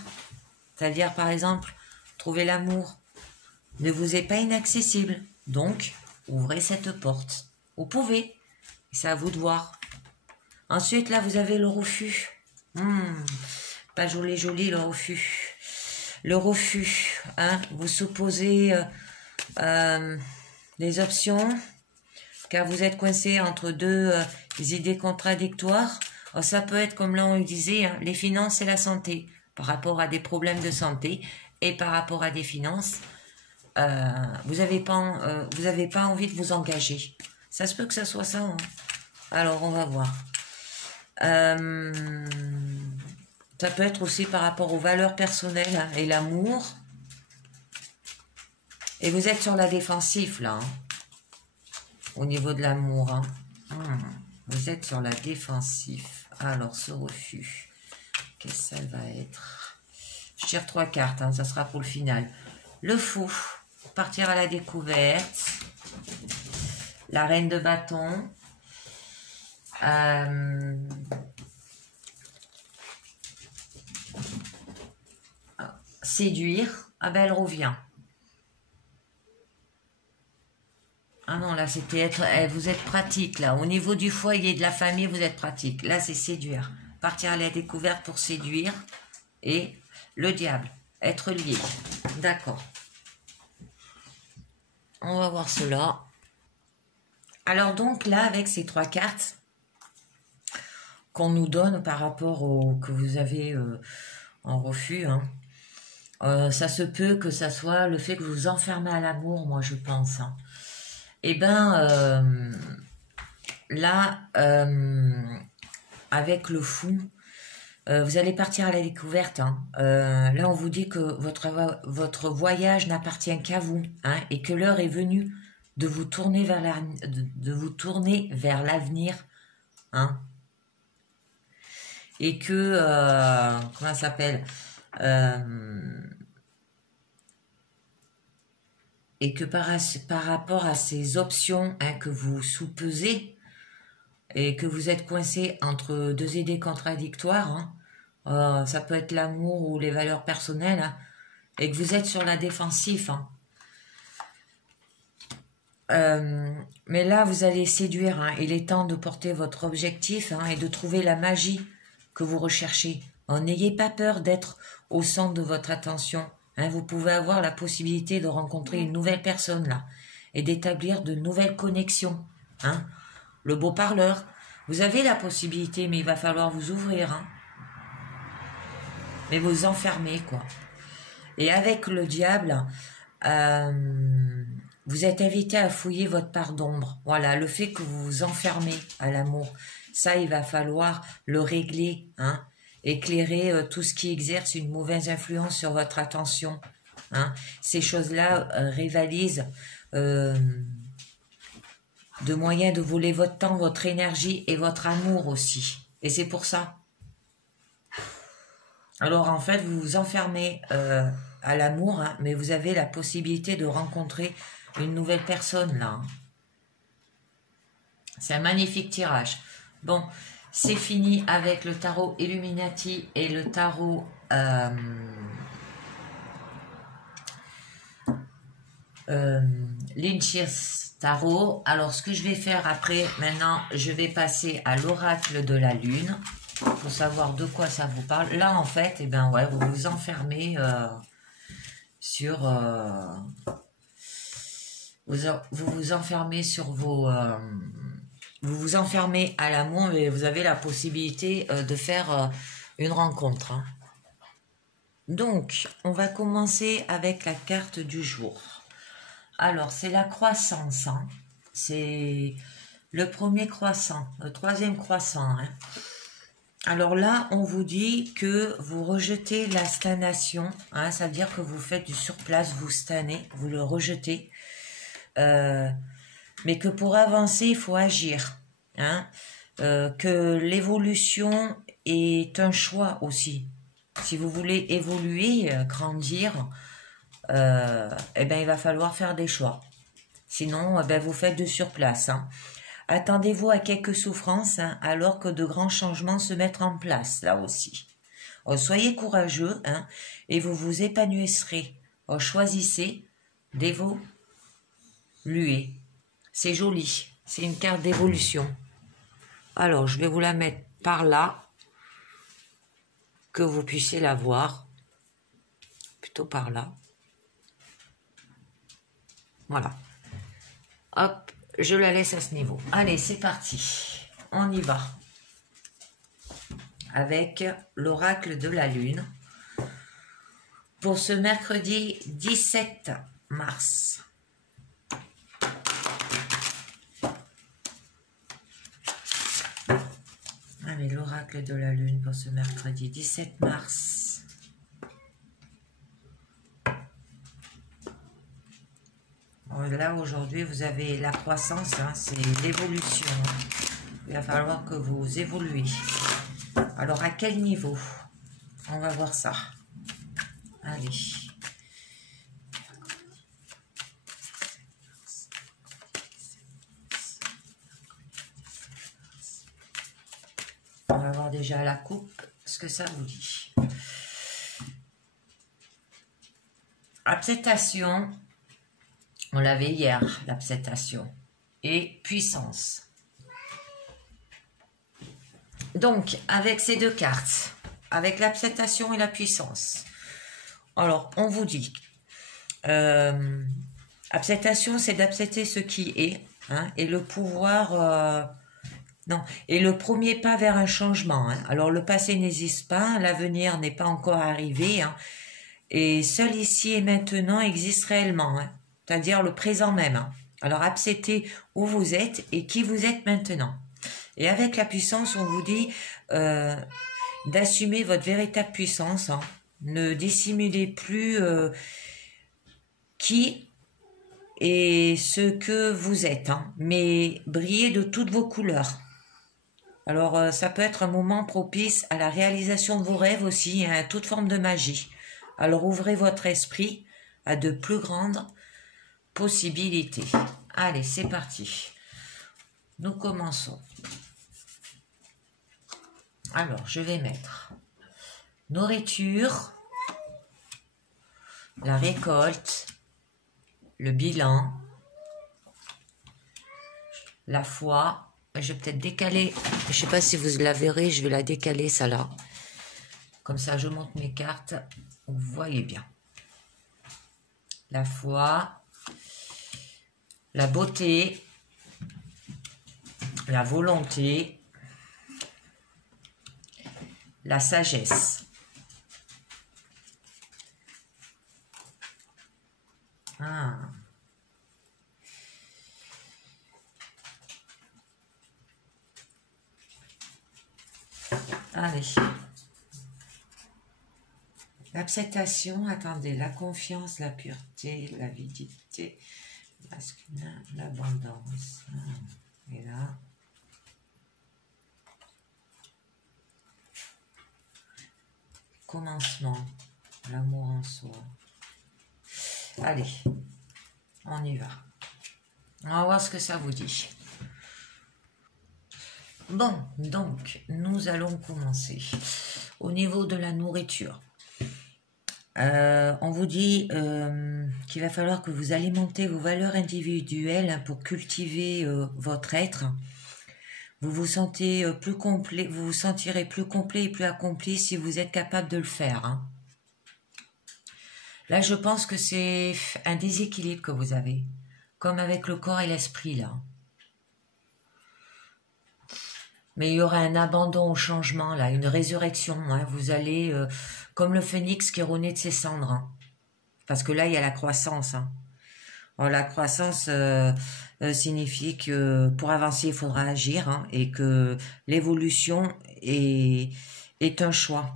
c'est-à-dire par exemple, trouver l'amour, ne vous est pas inaccessible. Donc, ouvrez cette porte. Vous pouvez, c'est à vous de voir. Ensuite, là, vous avez le refus. Pas joli, joli, le refus. Le refus, hein, vous supposez des options, car vous êtes coincé entre deux idées contradictoires. Alors, ça peut être, comme là on le disait, hein, les finances et la santé, par rapport à des problèmes de santé et par rapport à des finances. Vous n'avez pas envie de vous engager. Ça se peut que ça soit ça. Hein. Alors, on va voir. Ça peut être aussi par rapport aux valeurs personnelles, hein, et l'amour. Et vous êtes sur la défensive, là. Hein, au niveau de l'amour. Hein. Vous êtes sur la défensive. Alors, ce refus, qu'est-ce que ça va être? Je tire 3 cartes, hein, ça sera pour le final. Le fou, partir à la découverte. La reine de bâton. Séduire. Ah ben, elle revient. Ah non, là, c'était être... vous êtes pratique, là. Au niveau du foyer, de la famille, vous êtes pratique. Là, c'est séduire. Partir à la découverte pour séduire. Et le diable. Être lié. D'accord. On va voir cela. Alors donc, là, avec ces 3 cartes qu'on nous donne par rapport au que vous avez en refus, hein, ça se peut que ça soit le fait que vous vous enfermez à l'amour, moi, je pense. Hein. Eh bien, là, avec le fou, vous allez partir à la découverte. Hein. Là, on vous dit que votre voyage n'appartient qu'à vous, hein, et que l'heure est venue de vous tourner vers l'avenir. Hein. Et que, comment ça s'appelle, et que par rapport à ces options, hein, que vous soupesez et que vous êtes coincé entre 2 idées contradictoires, hein, ça peut être l'amour ou les valeurs personnelles, hein, et que vous êtes sur la défensive. Hein. Mais là, vous allez séduire. Hein, il est temps de porter votre objectif, hein, et de trouver la magie que vous recherchez. N'ayez pas peur d'être au centre de votre attention. Hein, vous pouvez avoir la possibilité de rencontrer une nouvelle personne là et d'établir de nouvelles connexions. Hein. Le beau parleur, vous avez la possibilité, mais il va falloir vous ouvrir. Hein. Mais vous enfermer, quoi. Et avec le diable, vous êtes invité à fouiller votre part d'ombre. Voilà, le fait que vous vous enfermez à l'amour, ça, il va falloir le régler, hein. Éclairer tout ce qui exerce une mauvaise influence sur votre attention. Hein. Ces choses-là rivalisent de moyens de voler votre temps, votre énergie et votre amour aussi. Et c'est pour ça. Alors en fait, vous vous enfermez à l'amour, hein, mais vous avez la possibilité de rencontrer une nouvelle personne là. Hein. C'est un magnifique tirage. Bon, c'est fini avec le tarot Illuminati et le tarot Lynch's Tarot. Alors, ce que je vais faire après, maintenant, je vais passer à l'oracle de la Lune pour savoir de quoi ça vous parle. Là, en fait, eh ben ouais, vous vous enfermez sur... vous vous enfermez sur vos... vous vous enfermez à l'amour et vous avez la possibilité de faire une rencontre. Hein. Donc, on va commencer avec la carte du jour. Alors, c'est la croissance. Hein. C'est le premier croissant, le troisième croissant. Hein. Alors là, on vous dit que vous rejetez la stagnation. Hein, ça veut dire que vous faites du surplace, vous stagnez, vous le rejetez. Mais que pour avancer, il faut agir. Hein, que l'évolution est un choix aussi. Si vous voulez évoluer, grandir, eh ben, il va falloir faire des choix. Sinon, eh ben, vous faites de surplace. Hein. Attendez-vous à quelques souffrances, hein, alors que de grands changements se mettent en place, là aussi. Soyez courageux, hein, et vous vous épanouirez. Choisissez d'évoluer. C'est joli. C'est une carte d'évolution. Alors, je vais vous la mettre par là, que vous puissiez la voir. Plutôt par là. Voilà. Hop, je la laisse à ce niveau. Allez, c'est parti. On y va. Avec l'oracle de la Lune. Pour ce mercredi 17 mars. Allez, l'oracle de la Lune pour ce mercredi 17 mars. Là, aujourd'hui, vous avez la croissance, hein, c'est l'évolution. Il va falloir que vous évoluez. Alors, à quel niveau? On va voir ça. Allez. On va voir déjà la coupe, ce que ça vous dit. Acceptation. On l'avait hier, l'acceptation. Et puissance. Donc, avec ces deux cartes, avec l'acceptation et la puissance. Alors, on vous dit, acceptation, c'est d'accepter ce qui est, hein, et le pouvoir, non, et le premier pas vers un changement. Hein. Alors, le passé n'existe pas, l'avenir n'est pas encore arrivé, hein, et seul ici et maintenant existe réellement, hein, c'est-à-dire le présent même. Hein. Alors, acceptez où vous êtes et qui vous êtes maintenant. Et avec la puissance, on vous dit d'assumer votre véritable puissance. Hein. Ne dissimulez plus qui et ce que vous êtes, hein, mais brillez de toutes vos couleurs. Alors, ça peut être un moment propice à la réalisation de vos rêves aussi, hein, à toute forme de magie. Alors, ouvrez votre esprit à de plus grandes possibilités. Allez, c'est parti. Nous commençons. Alors, je vais mettre nourriture, la récolte, le bilan, la foi. Je vais peut-être décaler, je ne sais pas si vous la verrez, je vais la décaler, ça là. Comme ça, je monte mes cartes, vous voyez bien. La foi, la beauté, la volonté, la sagesse. Ah. Allez. L'acceptation, attendez, la confiance, la pureté, l'avidité, masculin, l'abondance. Et là. Commencement, l'amour en soi. Allez, on y va. On va voir ce que ça vous dit. Bon, donc, nous allons commencer. Au niveau de la nourriture, on vous dit qu'il va falloir que vous alimentez vos valeurs individuelles pour cultiver votre être. Vous vous sentez plus complet, vous vous sentirez plus complet et plus accompli si vous êtes capable de le faire. Hein. Là, je pense que c'est un déséquilibre que vous avez, comme avec le corps et l'esprit, là. Mais il y aura un abandon au changement, là, une résurrection. Hein. Vous allez, comme le phénix qui est rené de ses cendres. Hein. Parce que là, il y a la croissance. Hein. Alors, la croissance signifie que pour avancer, il faudra agir, hein, et que l'évolution est un choix.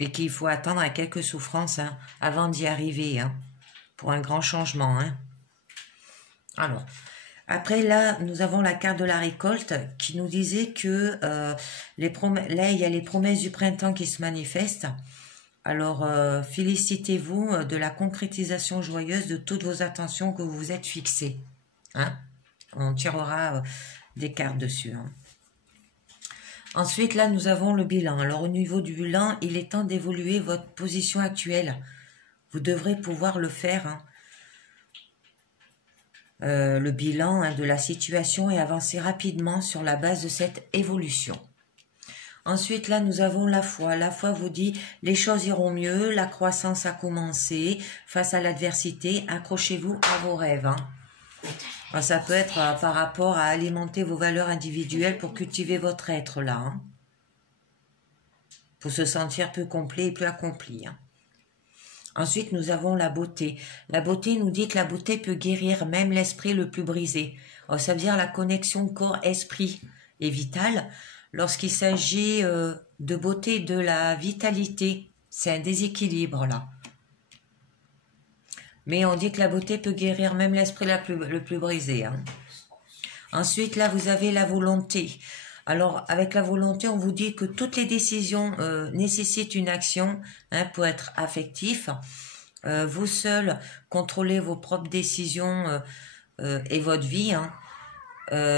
Et qu'il faut attendre à quelques souffrances, hein, avant d'y arriver, hein, pour un grand changement. Hein. Alors, après là, nous avons la carte de la récolte qui nous disait que là, il y a les promesses du printemps qui se manifestent. Alors, félicitez-vous de la concrétisation joyeuse de toutes vos attentions que vous vous êtes fixées. Hein. On tirera des cartes dessus. Hein. Ensuite, là, nous avons le bilan. Alors, au niveau du bilan, il est temps d'évoluer votre position actuelle. Vous devrez pouvoir le faire. Hein. Le bilan, hein, de la situation et avancer rapidement sur la base de cette évolution. Ensuite, là, nous avons la foi. La foi vous dit, les choses iront mieux, la croissance a commencé, face à l'adversité, accrochez-vous à vos rêves. Hein. Alors, ça peut être par rapport à alimenter vos valeurs individuelles pour cultiver votre être, là. Hein. Pour se sentir plus complet et plus accompli. Hein. Ensuite, nous avons la beauté. La beauté nous dit que la beauté peut guérir même l'esprit le plus brisé. Alors, ça veut dire la connexion corps-esprit est vitale. Lorsqu'il s'agit de beauté, de la vitalité, c'est un déséquilibre là. Mais on dit que la beauté peut guérir même l'esprit le plus brisé. Hein. Ensuite, là, vous avez la volonté. Alors, avec la volonté, on vous dit que toutes les décisions nécessitent une action, hein, pour être affectif. Vous seul contrôlez vos propres décisions et votre vie. Hein.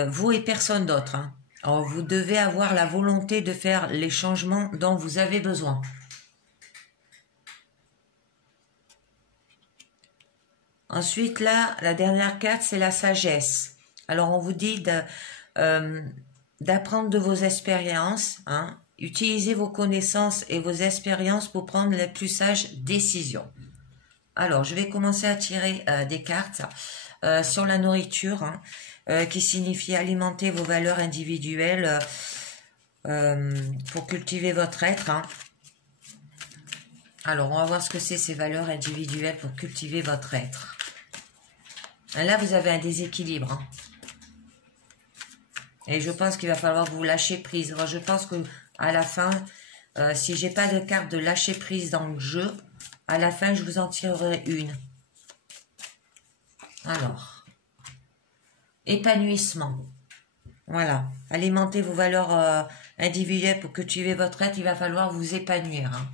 Vous et personne d'autre. Hein. Alors, vous devez avoir la volonté de faire les changements dont vous avez besoin. Ensuite, là, la dernière carte, c'est la sagesse. Alors, on vous dit d'apprendre de vos expériences, hein, utilisez vos connaissances et vos expériences pour prendre les plus sages décisions. Alors, je vais commencer à tirer des cartes sur la nourriture, hein, qui signifie alimenter vos valeurs individuelles pour cultiver votre être. Hein. Alors, on va voir ce que c'est ces valeurs individuelles pour cultiver votre être. Là, vous avez un déséquilibre. Hein. Et je pense qu'il va falloir que vous lâcher prise. Alors, je pense que à la fin, si j'ai pas de carte de lâcher prise dans le jeu, à la fin, je vous en tirerai une. Alors, épanouissement. Voilà. Alimentez vos valeurs individuelles pour cultiver votre être. Il va falloir vous épanouir. Hein.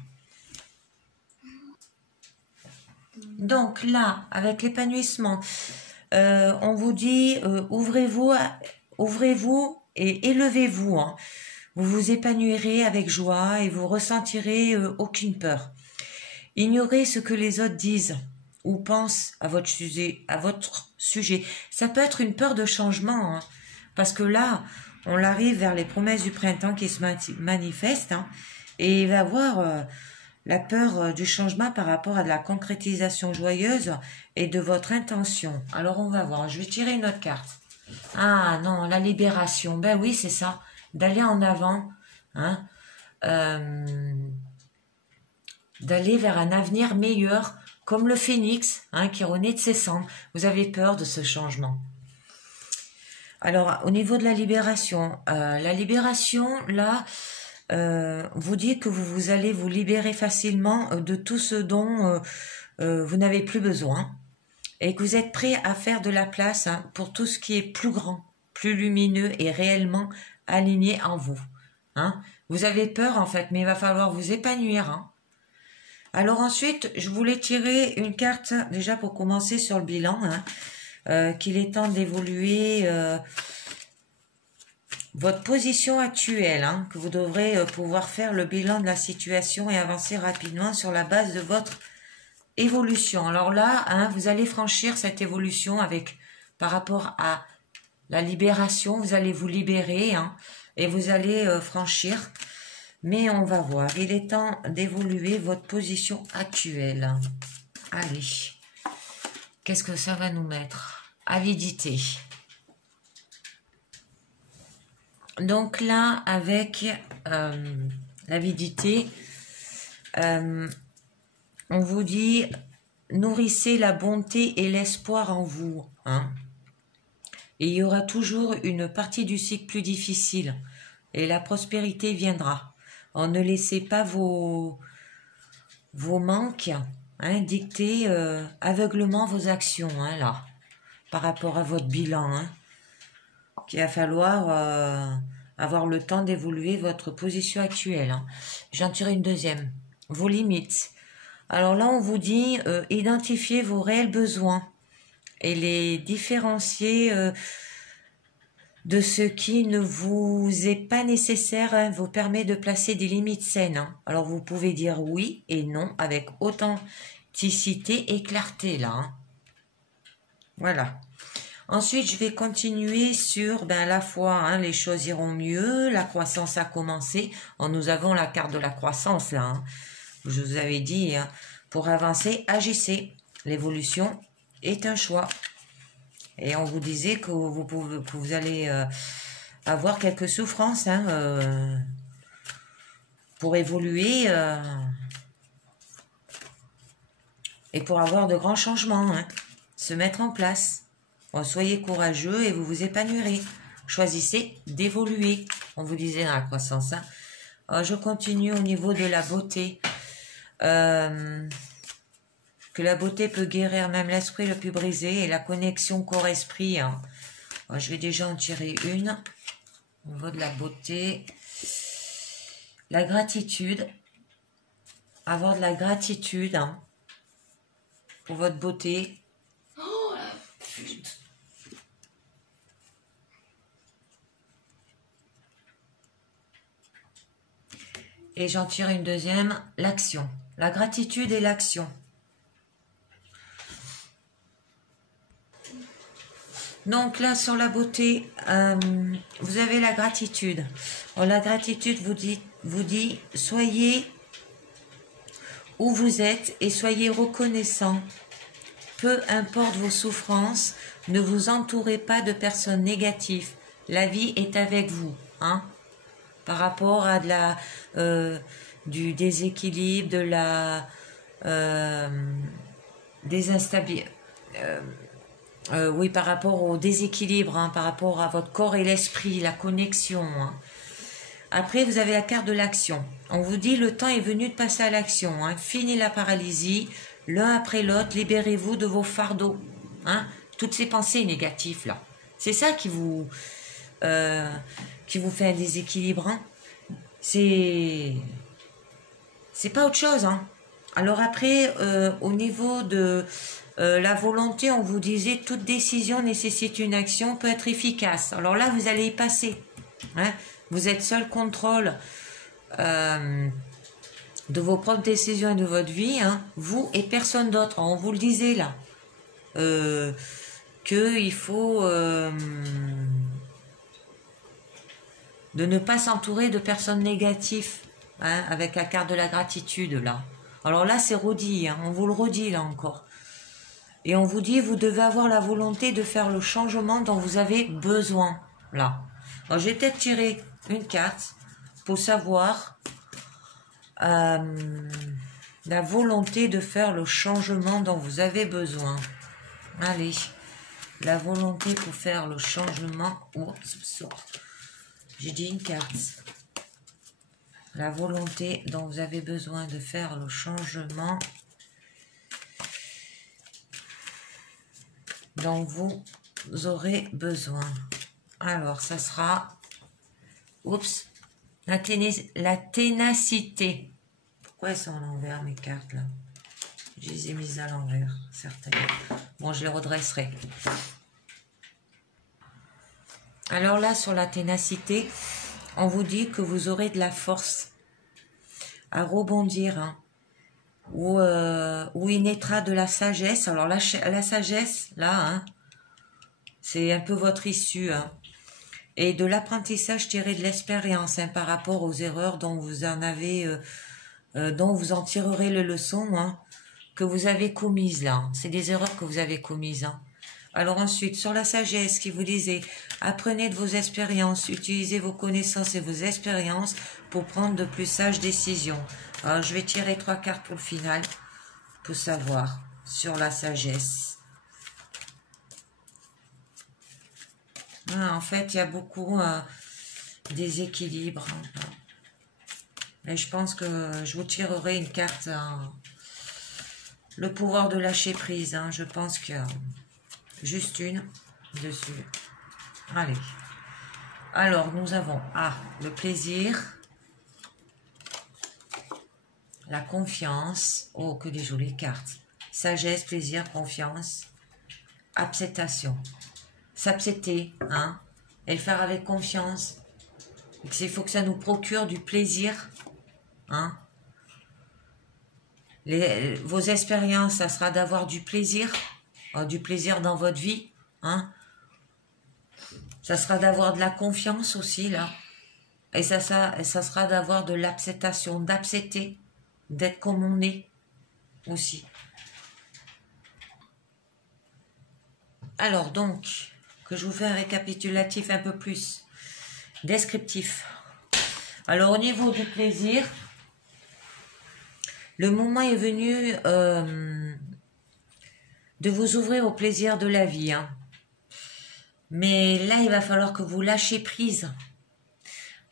Donc là, avec l'épanouissement, on vous dit ouvrez-vous et élevez-vous. Hein. Vous vous épanouirez avec joie et vous ressentirez aucune peur. Ignorez ce que les autres disent ou pensent à votre sujet. Ça peut être une peur de changement, hein, parce que là, on arrive vers les promesses du printemps qui se manifestent, hein, et il va y avoir la peur du changement par rapport à de la concrétisation joyeuse et de votre intention. Alors, on va voir. Je vais tirer une autre carte. Ah non, la libération. Ben oui, c'est ça. D'aller en avant. Hein, d'aller vers un avenir meilleur, comme le phénix, hein, qui renaît de ses cendres. Vous avez peur de ce changement. Alors, au niveau de la libération, là, vous dit que vous allez vous libérer facilement de tout ce dont vous n'avez plus besoin et que vous êtes prêt à faire de la place, hein, pour tout ce qui est plus grand, plus lumineux et réellement aligné en vous. Hein. Vous avez peur en fait, mais il va falloir vous épanouir. Hein. Alors ensuite, je voulais tirer une carte déjà pour commencer sur le bilan, hein, qu'il est temps d'évoluer votre position actuelle, hein, que vous devrez pouvoir faire le bilan de la situation et avancer rapidement sur la base de votre évolution. Alors là, hein, vous allez franchir cette évolution par rapport à la libération, vous allez vous libérer, hein, et vous allez franchir. Mais on va voir, il est temps d'évoluer votre position actuelle. Allez, qu'est-ce que ça va nous mettre? Avidité. Donc là, avec l'avidité, on vous dit nourrissez la bonté et l'espoir en vous. Hein. Et il y aura toujours une partie du cycle plus difficile. Et la prospérité viendra. Alors, ne laissez pas vos manques dicter aveuglement vos actions, là, par rapport à votre bilan. Qu'il va falloir avoir le temps d'évoluer votre position actuelle. J'en tire une deuxième. Vos limites. Alors là, on vous dit identifier vos réels besoins et les différencier de ce qui ne vous est pas nécessaire, vous permet de placer des limites saines. Alors vous pouvez dire oui et non avec authenticité et clarté là. Voilà. Ensuite, je vais continuer sur la foi, les choses iront mieux, la croissance a commencé. Alors, nous avons la carte de la croissance là. Je vous avais dit, pour avancer, agissez. L'évolution est un choix. Et on vous disait que vous allez avoir quelques souffrances pour évoluer et pour avoir de grands changements, se mettre en place. Bon, soyez courageux et vous vous épanouirez. Choisissez d'évoluer. On vous disait dans la croissance. Je continue au niveau de la beauté. Que la beauté peut guérir même l'esprit le plus brisé et la connexion corps-esprit. Je vais déjà en tirer une. Au niveau de la beauté. La gratitude. Avoir de la gratitude pour votre beauté. Oh la pute. Et j'en tire une deuxième, l'action. La gratitude et l'action. Donc là, sur la beauté, vous avez la gratitude. Alors, la gratitude vous dit, soyez où vous êtes et soyez reconnaissant. Peu importe vos souffrances, ne vous entourez pas de personnes négatives. La vie est avec vous. Par rapport à du déséquilibre, de la désinstabilité. Oui, par rapport au déséquilibre, par rapport à votre corps et l'esprit, la connexion. Après, vous avez la carte de l'action. On vous dit, le temps est venu de passer à l'action. Fini la paralysie, l'un après l'autre, libérez-vous de vos fardeaux. Toutes ces pensées négatives, là. C'est ça qui vous fait un déséquilibre. C'est pas autre chose. Alors après, au niveau de la volonté, on vous disait toute décision nécessite une action, peut être efficace. Alors là, vous allez y passer. Vous êtes seul contrôle de vos propres décisions et de votre vie, vous et personne d'autre. On vous le disait là, qu'il faut de ne pas s'entourer de personnes négatives, avec la carte de la gratitude là. Alors là, c'est redit, on vous le redit là encore. Et on vous dit, vous devez avoir la volonté de faire le changement dont vous avez besoin là. Alors, je vais peut-être tirer une carte pour savoir la volonté de faire le changement dont vous avez besoin. Allez, la volonté pour faire le changement. J'ai dit une carte. La volonté dont vous avez besoin de faire le changement dont vous aurez besoin. Alors, ça sera... Oups. La ténacité. Pourquoi elles sont à l'envers, mes cartes, là? Je les ai mises à l'envers, certainement. Bon, je les redresserai. Alors là, sur la ténacité, on vous dit que vous aurez de la force à rebondir, où il naîtra de la sagesse. Alors la sagesse, là, c'est un peu votre issue, et de l'apprentissage tiré de l'expérience, par rapport aux erreurs dont vous en tirerez les leçons, que vous avez commises là. C'est des erreurs que vous avez commises. Alors ensuite, sur la sagesse qui vous disait, apprenez de vos expériences, utilisez vos connaissances et vos expériences pour prendre de plus sages décisions. Alors je vais tirer 3 cartes pour le final, pour savoir. sur la sagesse. Ah, en fait, il y a beaucoup déséquilibre. Et je pense que je vous tirerai une carte, le pouvoir de lâcher prise. Hein. Je pense qu'il y a juste une dessus. Allez. Alors, nous avons le plaisir, la confiance. Oh, que des jolies cartes. Sagesse, plaisir, confiance, acceptation. S'accepter, hein, et le faire avec confiance. Il faut que ça nous procure du plaisir, hein. Vos expériences, ça sera d'avoir du plaisir dans votre vie, hein. Ça sera d'avoir de la confiance aussi, là. Et ça sera d'avoir de l'acceptation, d'accepter, d'être comme on est aussi. Alors donc, que je vous fais un récapitulatif un peu plus descriptif. Alors au niveau du plaisir, le moment est venu de vous ouvrir au plaisir de la vie. Hein. Mais là, il va falloir que vous lâchiez prise.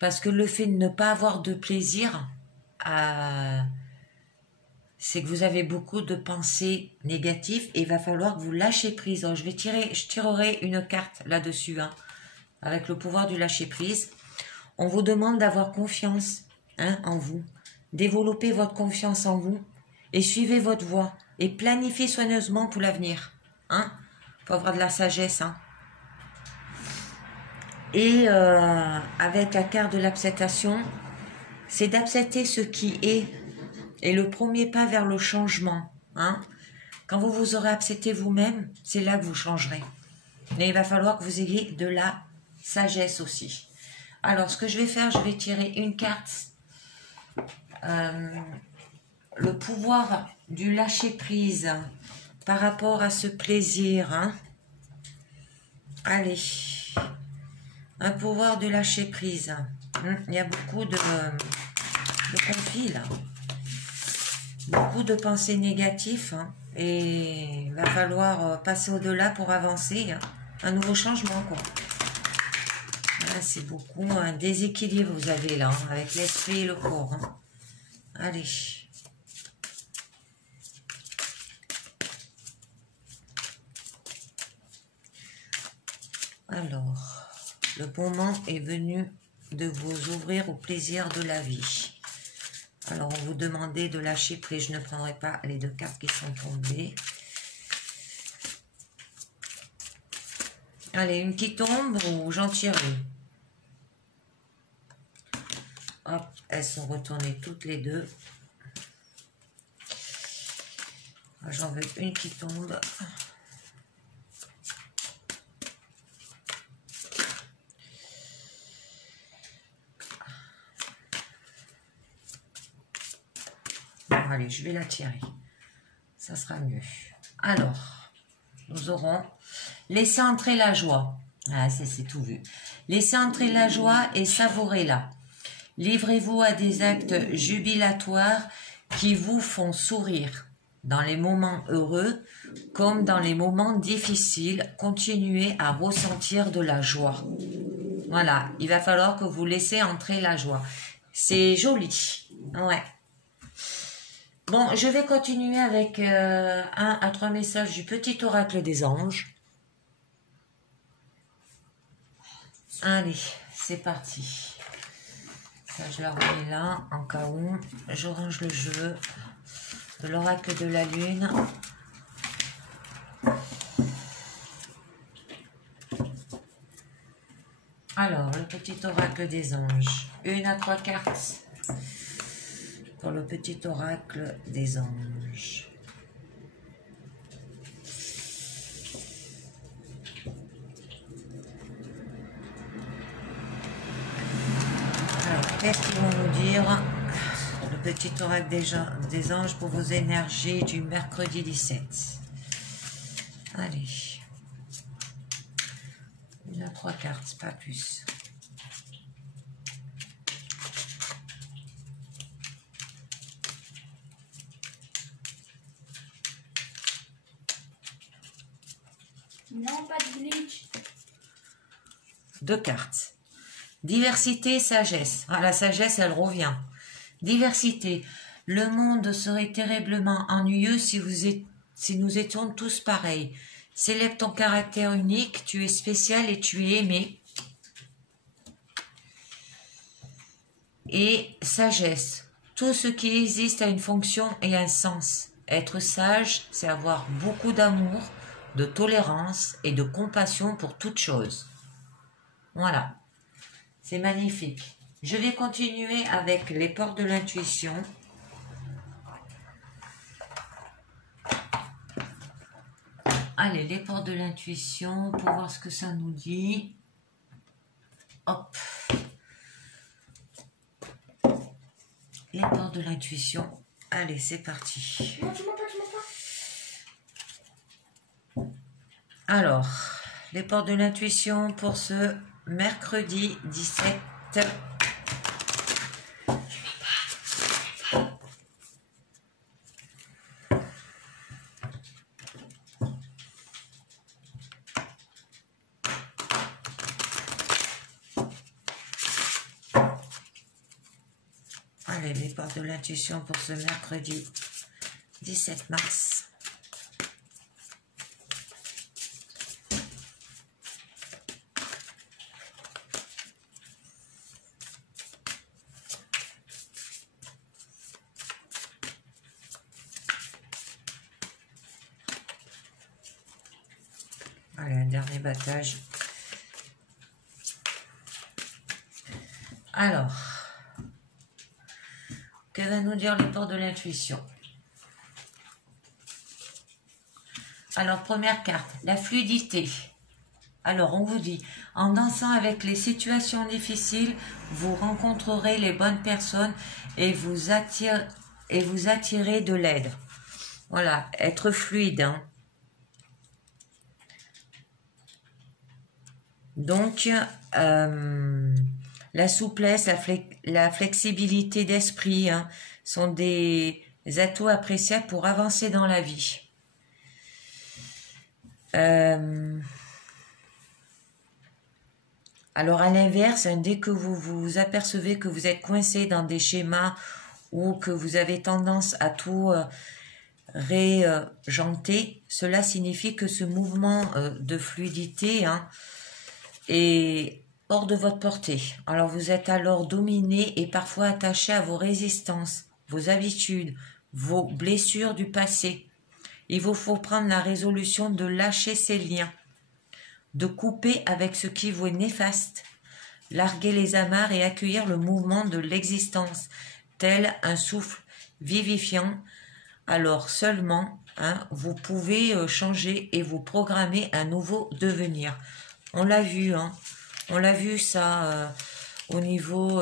Parce que le fait de ne pas avoir de plaisir, c'est que vous avez beaucoup de pensées négatives et il va falloir que vous lâchiez prise. Alors, je tirerai une carte là-dessus, hein, avec le pouvoir du lâcher prise. On vous demande d'avoir confiance, hein, en vous. Développez votre confiance en vous et suivez votre voie et planifiez soigneusement pour l'avenir. Hein. Faut avoir de la sagesse. Hein. Et avec la carte de l'acceptation, c'est d'accepter ce qui est et le premier pas vers le changement. Hein. Quand vous vous aurez accepté vous-même, c'est là que vous changerez. Mais il va falloir que vous ayez de la sagesse aussi. Alors, ce que je vais faire, je vais tirer une carte. Le pouvoir du lâcher-prise par rapport à ce plaisir. Hein. Allez. Un pouvoir de lâcher-prise. Il y a beaucoup de conflits, là. Beaucoup de pensées négatives. Hein. Et il va falloir passer au-delà pour avancer. Hein. Un nouveau changement, quoi. C'est beaucoup un déséquilibre vous avez là, hein, avec l'esprit et le corps. Hein. Allez. Alors, le moment est venu de vous ouvrir au plaisir de la vie. Alors, on vous demandait de lâcher prise. Je ne prendrai pas les deux cartes qui sont tombées. Allez, une qui tombe ou j'en tire une. Hop, elles sont retournées toutes les deux. J'en veux une qui tombe. Bon, allez, je vais la tirer. Ça sera mieux. Alors, nous aurons laissé entrer la joie. Ah, c'est tout vu. Laissez entrer la joie et savourez-la. Livrez-vous à des actes jubilatoires qui vous font sourire. Dans les moments heureux comme dans les moments difficiles, continuez à ressentir de la joie. Voilà, il va falloir que vous laissez entrer la joie. C'est joli. Ouais. Bon, je vais continuer avec 1 à 3 messages du petit oracle des anges. Allez, c'est parti. Ça, je le remets là, en cas où. Je range le jeu de l'oracle de la lune. Alors, le petit oracle des anges. 1 à 3 cartes pour le petit oracle des anges. Alors, qu'est-ce qu'ils vont nous dire? Le petit oracle des anges pour vos énergies du mercredi 17. Allez. 1 à 3 cartes, pas plus. Non, pas de glitch. 2 cartes. Diversité, sagesse. Ah, la sagesse, elle revient. Diversité. Le monde serait terriblement ennuyeux si nous étions tous pareils. Célèbre ton caractère unique, tu es spécial et tu es aimé. Et sagesse. Tout ce qui existe a une fonction et un sens. Être sage, c'est avoir beaucoup d'amour, de tolérance et de compassion pour toute chose. Voilà. C'est magnifique. Je vais continuer avec les portes de l'intuition. Allez, les portes de l'intuition pour voir ce que ça nous dit. Hop. Les portes de l'intuition. Allez, c'est parti. Non, tu m'as pas. Alors, les portes de l'intuition pour ce mercredi 17. Allez, les portes de l'intuition pour ce mercredi 17 mars. Allez, un dernier battage. Alors, que va nous dire les portes de l'intuition? Alors, première carte, la fluidité. Alors, on vous dit, en dansant avec les situations difficiles, vous rencontrerez les bonnes personnes et vous attirez de l'aide. Voilà, être fluide, hein. Donc, la souplesse, la flexibilité d'esprit, hein, sont des atouts appréciables pour avancer dans la vie. Alors, à l'inverse, hein, dès que vous vous apercevez que vous êtes coincé dans des schémas ou que vous avez tendance à tout régenter, cela signifie que ce mouvement de fluidité, hein, est hors de votre portée. Alors vous êtes alors dominé et parfois attaché à vos résistances, vos habitudes, vos blessures du passé. Il vous faut prendre la résolution de lâcher ces liens, de couper avec ce qui vous est néfaste, larguer les amarres et accueillir le mouvement de l'existence, tel un souffle vivifiant. Alors seulement, hein, vous pouvez changer et vous programmer un nouveau devenir. On l'a vu, hein. On l'a vu ça au niveau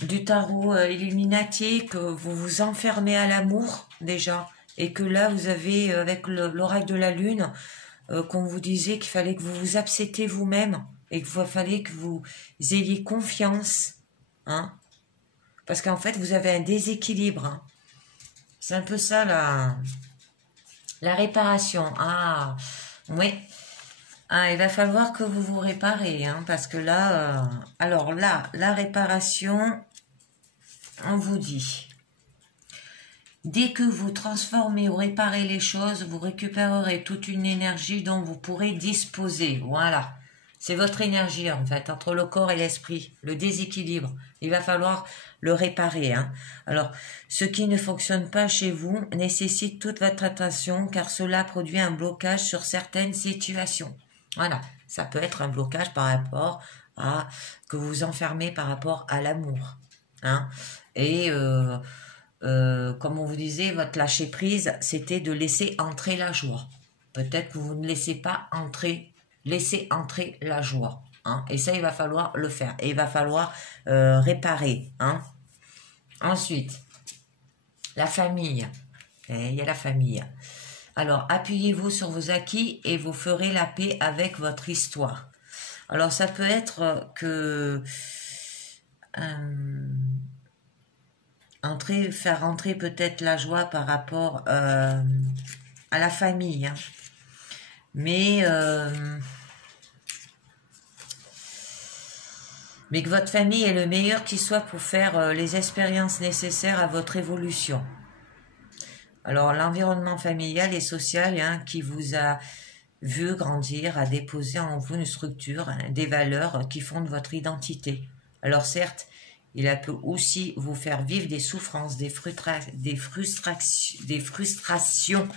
du tarot Illuminati, que vous vous enfermez à l'amour déjà, et que là vous avez avec l'oracle de la lune, qu'on vous disait qu'il fallait que vous vous acceptiez vous-même et qu'il fallait que vous ayez confiance, hein, parce qu'en fait vous avez un déséquilibre, hein. C'est un peu ça la réparation. Ah oui. Ah, il va falloir que vous vous réparez, hein, parce que là, alors là, la réparation, on vous dit, dès que vous transformez ou réparez les choses, vous récupérerez toute une énergie dont vous pourrez disposer. Voilà, c'est votre énergie en fait, entre le corps et l'esprit, le déséquilibre. Il va falloir le réparer, hein. Alors, ce qui ne fonctionne pas chez vous nécessite toute votre attention, car cela produit un blocage sur certaines situations. Voilà, ça peut être un blocage par rapport à que vous vous enfermez par rapport à l'amour, hein. Et comme on vous disait, votre lâcher prise, c'était de laisser entrer la joie. Peut-être que vous ne laissez pas laisser entrer la joie, hein. Et ça, il va falloir le faire. Et il va falloir réparer, hein. Ensuite, la famille. Et il y a la famille. Alors, appuyez-vous sur vos acquis et vous ferez la paix avec votre histoire. Alors, ça peut être que faire rentrer peut-être la joie par rapport à la famille. Hein. Mais que votre famille est le meilleur qui soit pour faire les expériences nécessaires à votre évolution. Alors, l'environnement familial et social hein, qui vous a vu grandir, a déposé en vous une structure, hein, des valeurs qui fondent votre identité. Alors certes, il peut aussi vous faire vivre des souffrances, des frustrations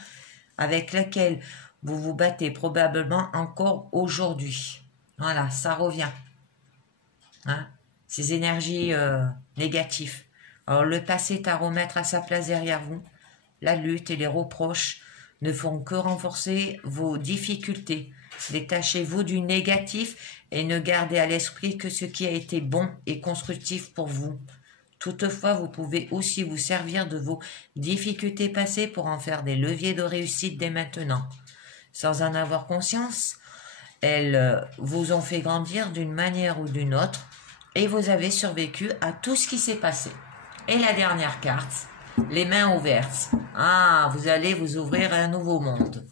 avec lesquelles vous vous battez probablement encore aujourd'hui. Voilà, ça revient. Hein, ces énergies négatives. Alors le passé est à remettre à sa place derrière vous. La lutte et les reproches ne font que renforcer vos difficultés. Détachez-vous du négatif et ne gardez à l'esprit que ce qui a été bon et constructif pour vous. Toutefois, vous pouvez aussi vous servir de vos difficultés passées pour en faire des leviers de réussite dès maintenant. Sans en avoir conscience, elles vous ont fait grandir d'une manière ou d'une autre et vous avez survécu à tout ce qui s'est passé. Et la dernière carte, les mains ouvertes. Ah, vous allez vous ouvrir à un nouveau monde.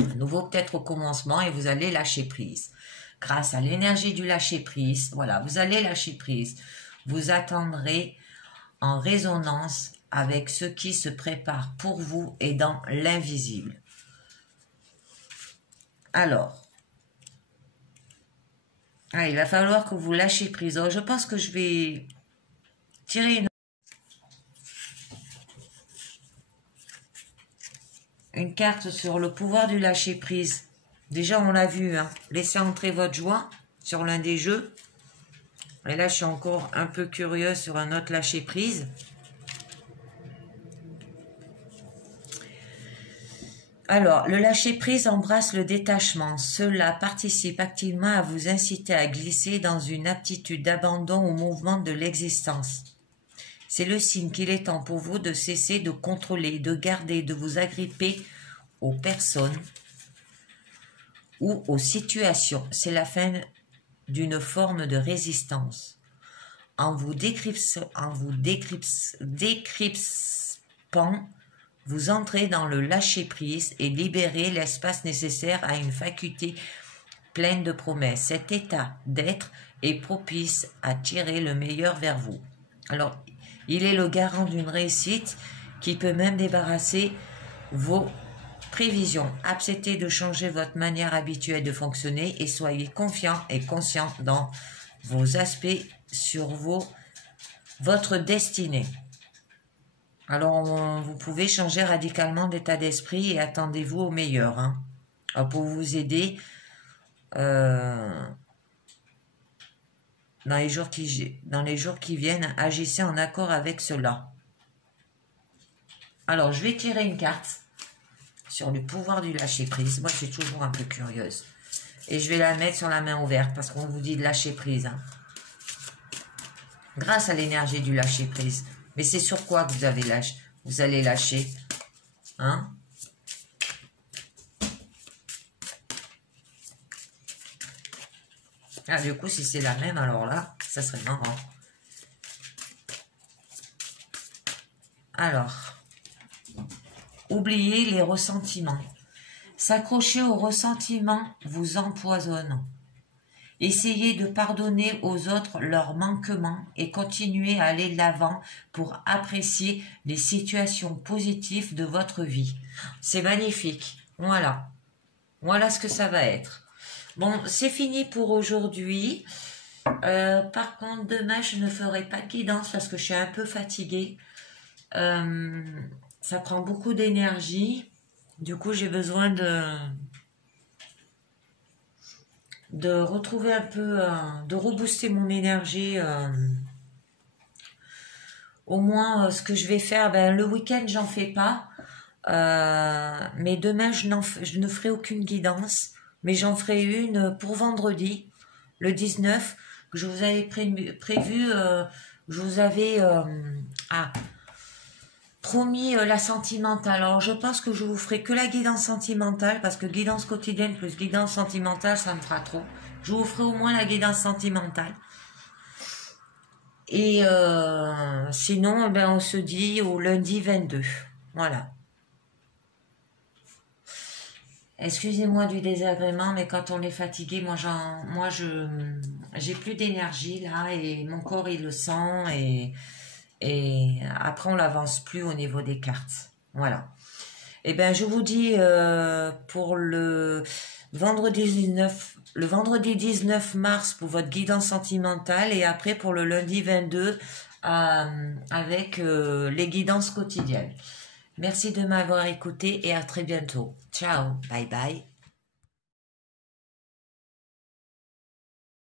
Un nouveau peut-être au commencement et vous allez lâcher prise. Grâce à l'énergie du lâcher prise, voilà, vous allez lâcher prise. Vous attendrez en résonance avec ce qui se prépare pour vous et dans l'invisible. Alors, il va falloir que vous lâchez prise. Alors, je pense que je vais tirer une carte sur le pouvoir du lâcher prise. Déjà, on l'a vu, hein. Laissez entrer votre joie sur l'un des jeux. Et là, je suis encore un peu curieuse sur un autre lâcher prise. Alors, le lâcher-prise embrasse le détachement. Cela participe activement à vous inciter à glisser dans une aptitude d'abandon au mouvement de l'existence. C'est le signe qu'il est temps pour vous de cesser de contrôler, de garder, de vous agripper aux personnes ou aux situations. C'est la fin d'une forme de résistance. En vous décryptant, vous entrez dans le lâcher-prise et libérez l'espace nécessaire à une faculté pleine de promesses. Cet état d'être est propice à tirer le meilleur vers vous. Alors, il est le garant d'une réussite qui peut même débarrasser vos prévisions. Acceptez de changer votre manière habituelle de fonctionner et soyez confiant et conscient dans vos aspects sur votre destinée. Alors, vous pouvez changer radicalement d'état d'esprit et attendez-vous au meilleur. Hein. Alors, pour vous aider, dans les jours qui viennent, agissez en accord avec cela. Alors, je vais tirer une carte sur le pouvoir du lâcher-prise. Moi, je suis toujours un peu curieuse. Et je vais la mettre sur la main ouverte parce qu'on vous dit de lâcher prise. Hein. Grâce à l'énergie du lâcher-prise. Mais c'est sur quoi que vous allez lâcher, hein? Ah, du coup, si c'est la même, alors là, ça serait marrant. Alors, oubliez les ressentiments. S'accrocher aux ressentiments vous empoisonne. Essayez de pardonner aux autres leurs manquements et continuez à aller de l'avant pour apprécier les situations positives de votre vie. C'est magnifique. Voilà. Voilà ce que ça va être. Bon, c'est fini pour aujourd'hui. Par contre, demain, je ne ferai pas de guidance parce que je suis un peu fatiguée. Ça prend beaucoup d'énergie. Du coup, j'ai besoin de retrouver un peu, de rebooster mon énergie. Au moins, ce que je vais faire, le week-end, j'en fais pas. Mais demain, je ne ferai aucune guidance. Mais j'en ferai une pour vendredi, le 19, que je vous avais prévu. Je vous avais promis la sentimentale. Alors, je pense que je vous ferai que la guidance sentimentale, parce que guidance quotidienne plus guidance sentimentale, ça me fera trop. Je vous ferai au moins la guidance sentimentale. Et sinon, on se dit au lundi 22. Voilà. Excusez-moi du désagrément, mais quand on est fatigué, j'ai plus d'énergie là et mon corps il le sent et après on n'avance plus au niveau des cartes. Voilà. Eh bien, je vous dis pour le vendredi 19 mars pour votre guidance sentimentale et après pour le lundi 22 avec les guidances quotidiennes. Merci de m'avoir écouté et à très bientôt. Ciao, bye bye.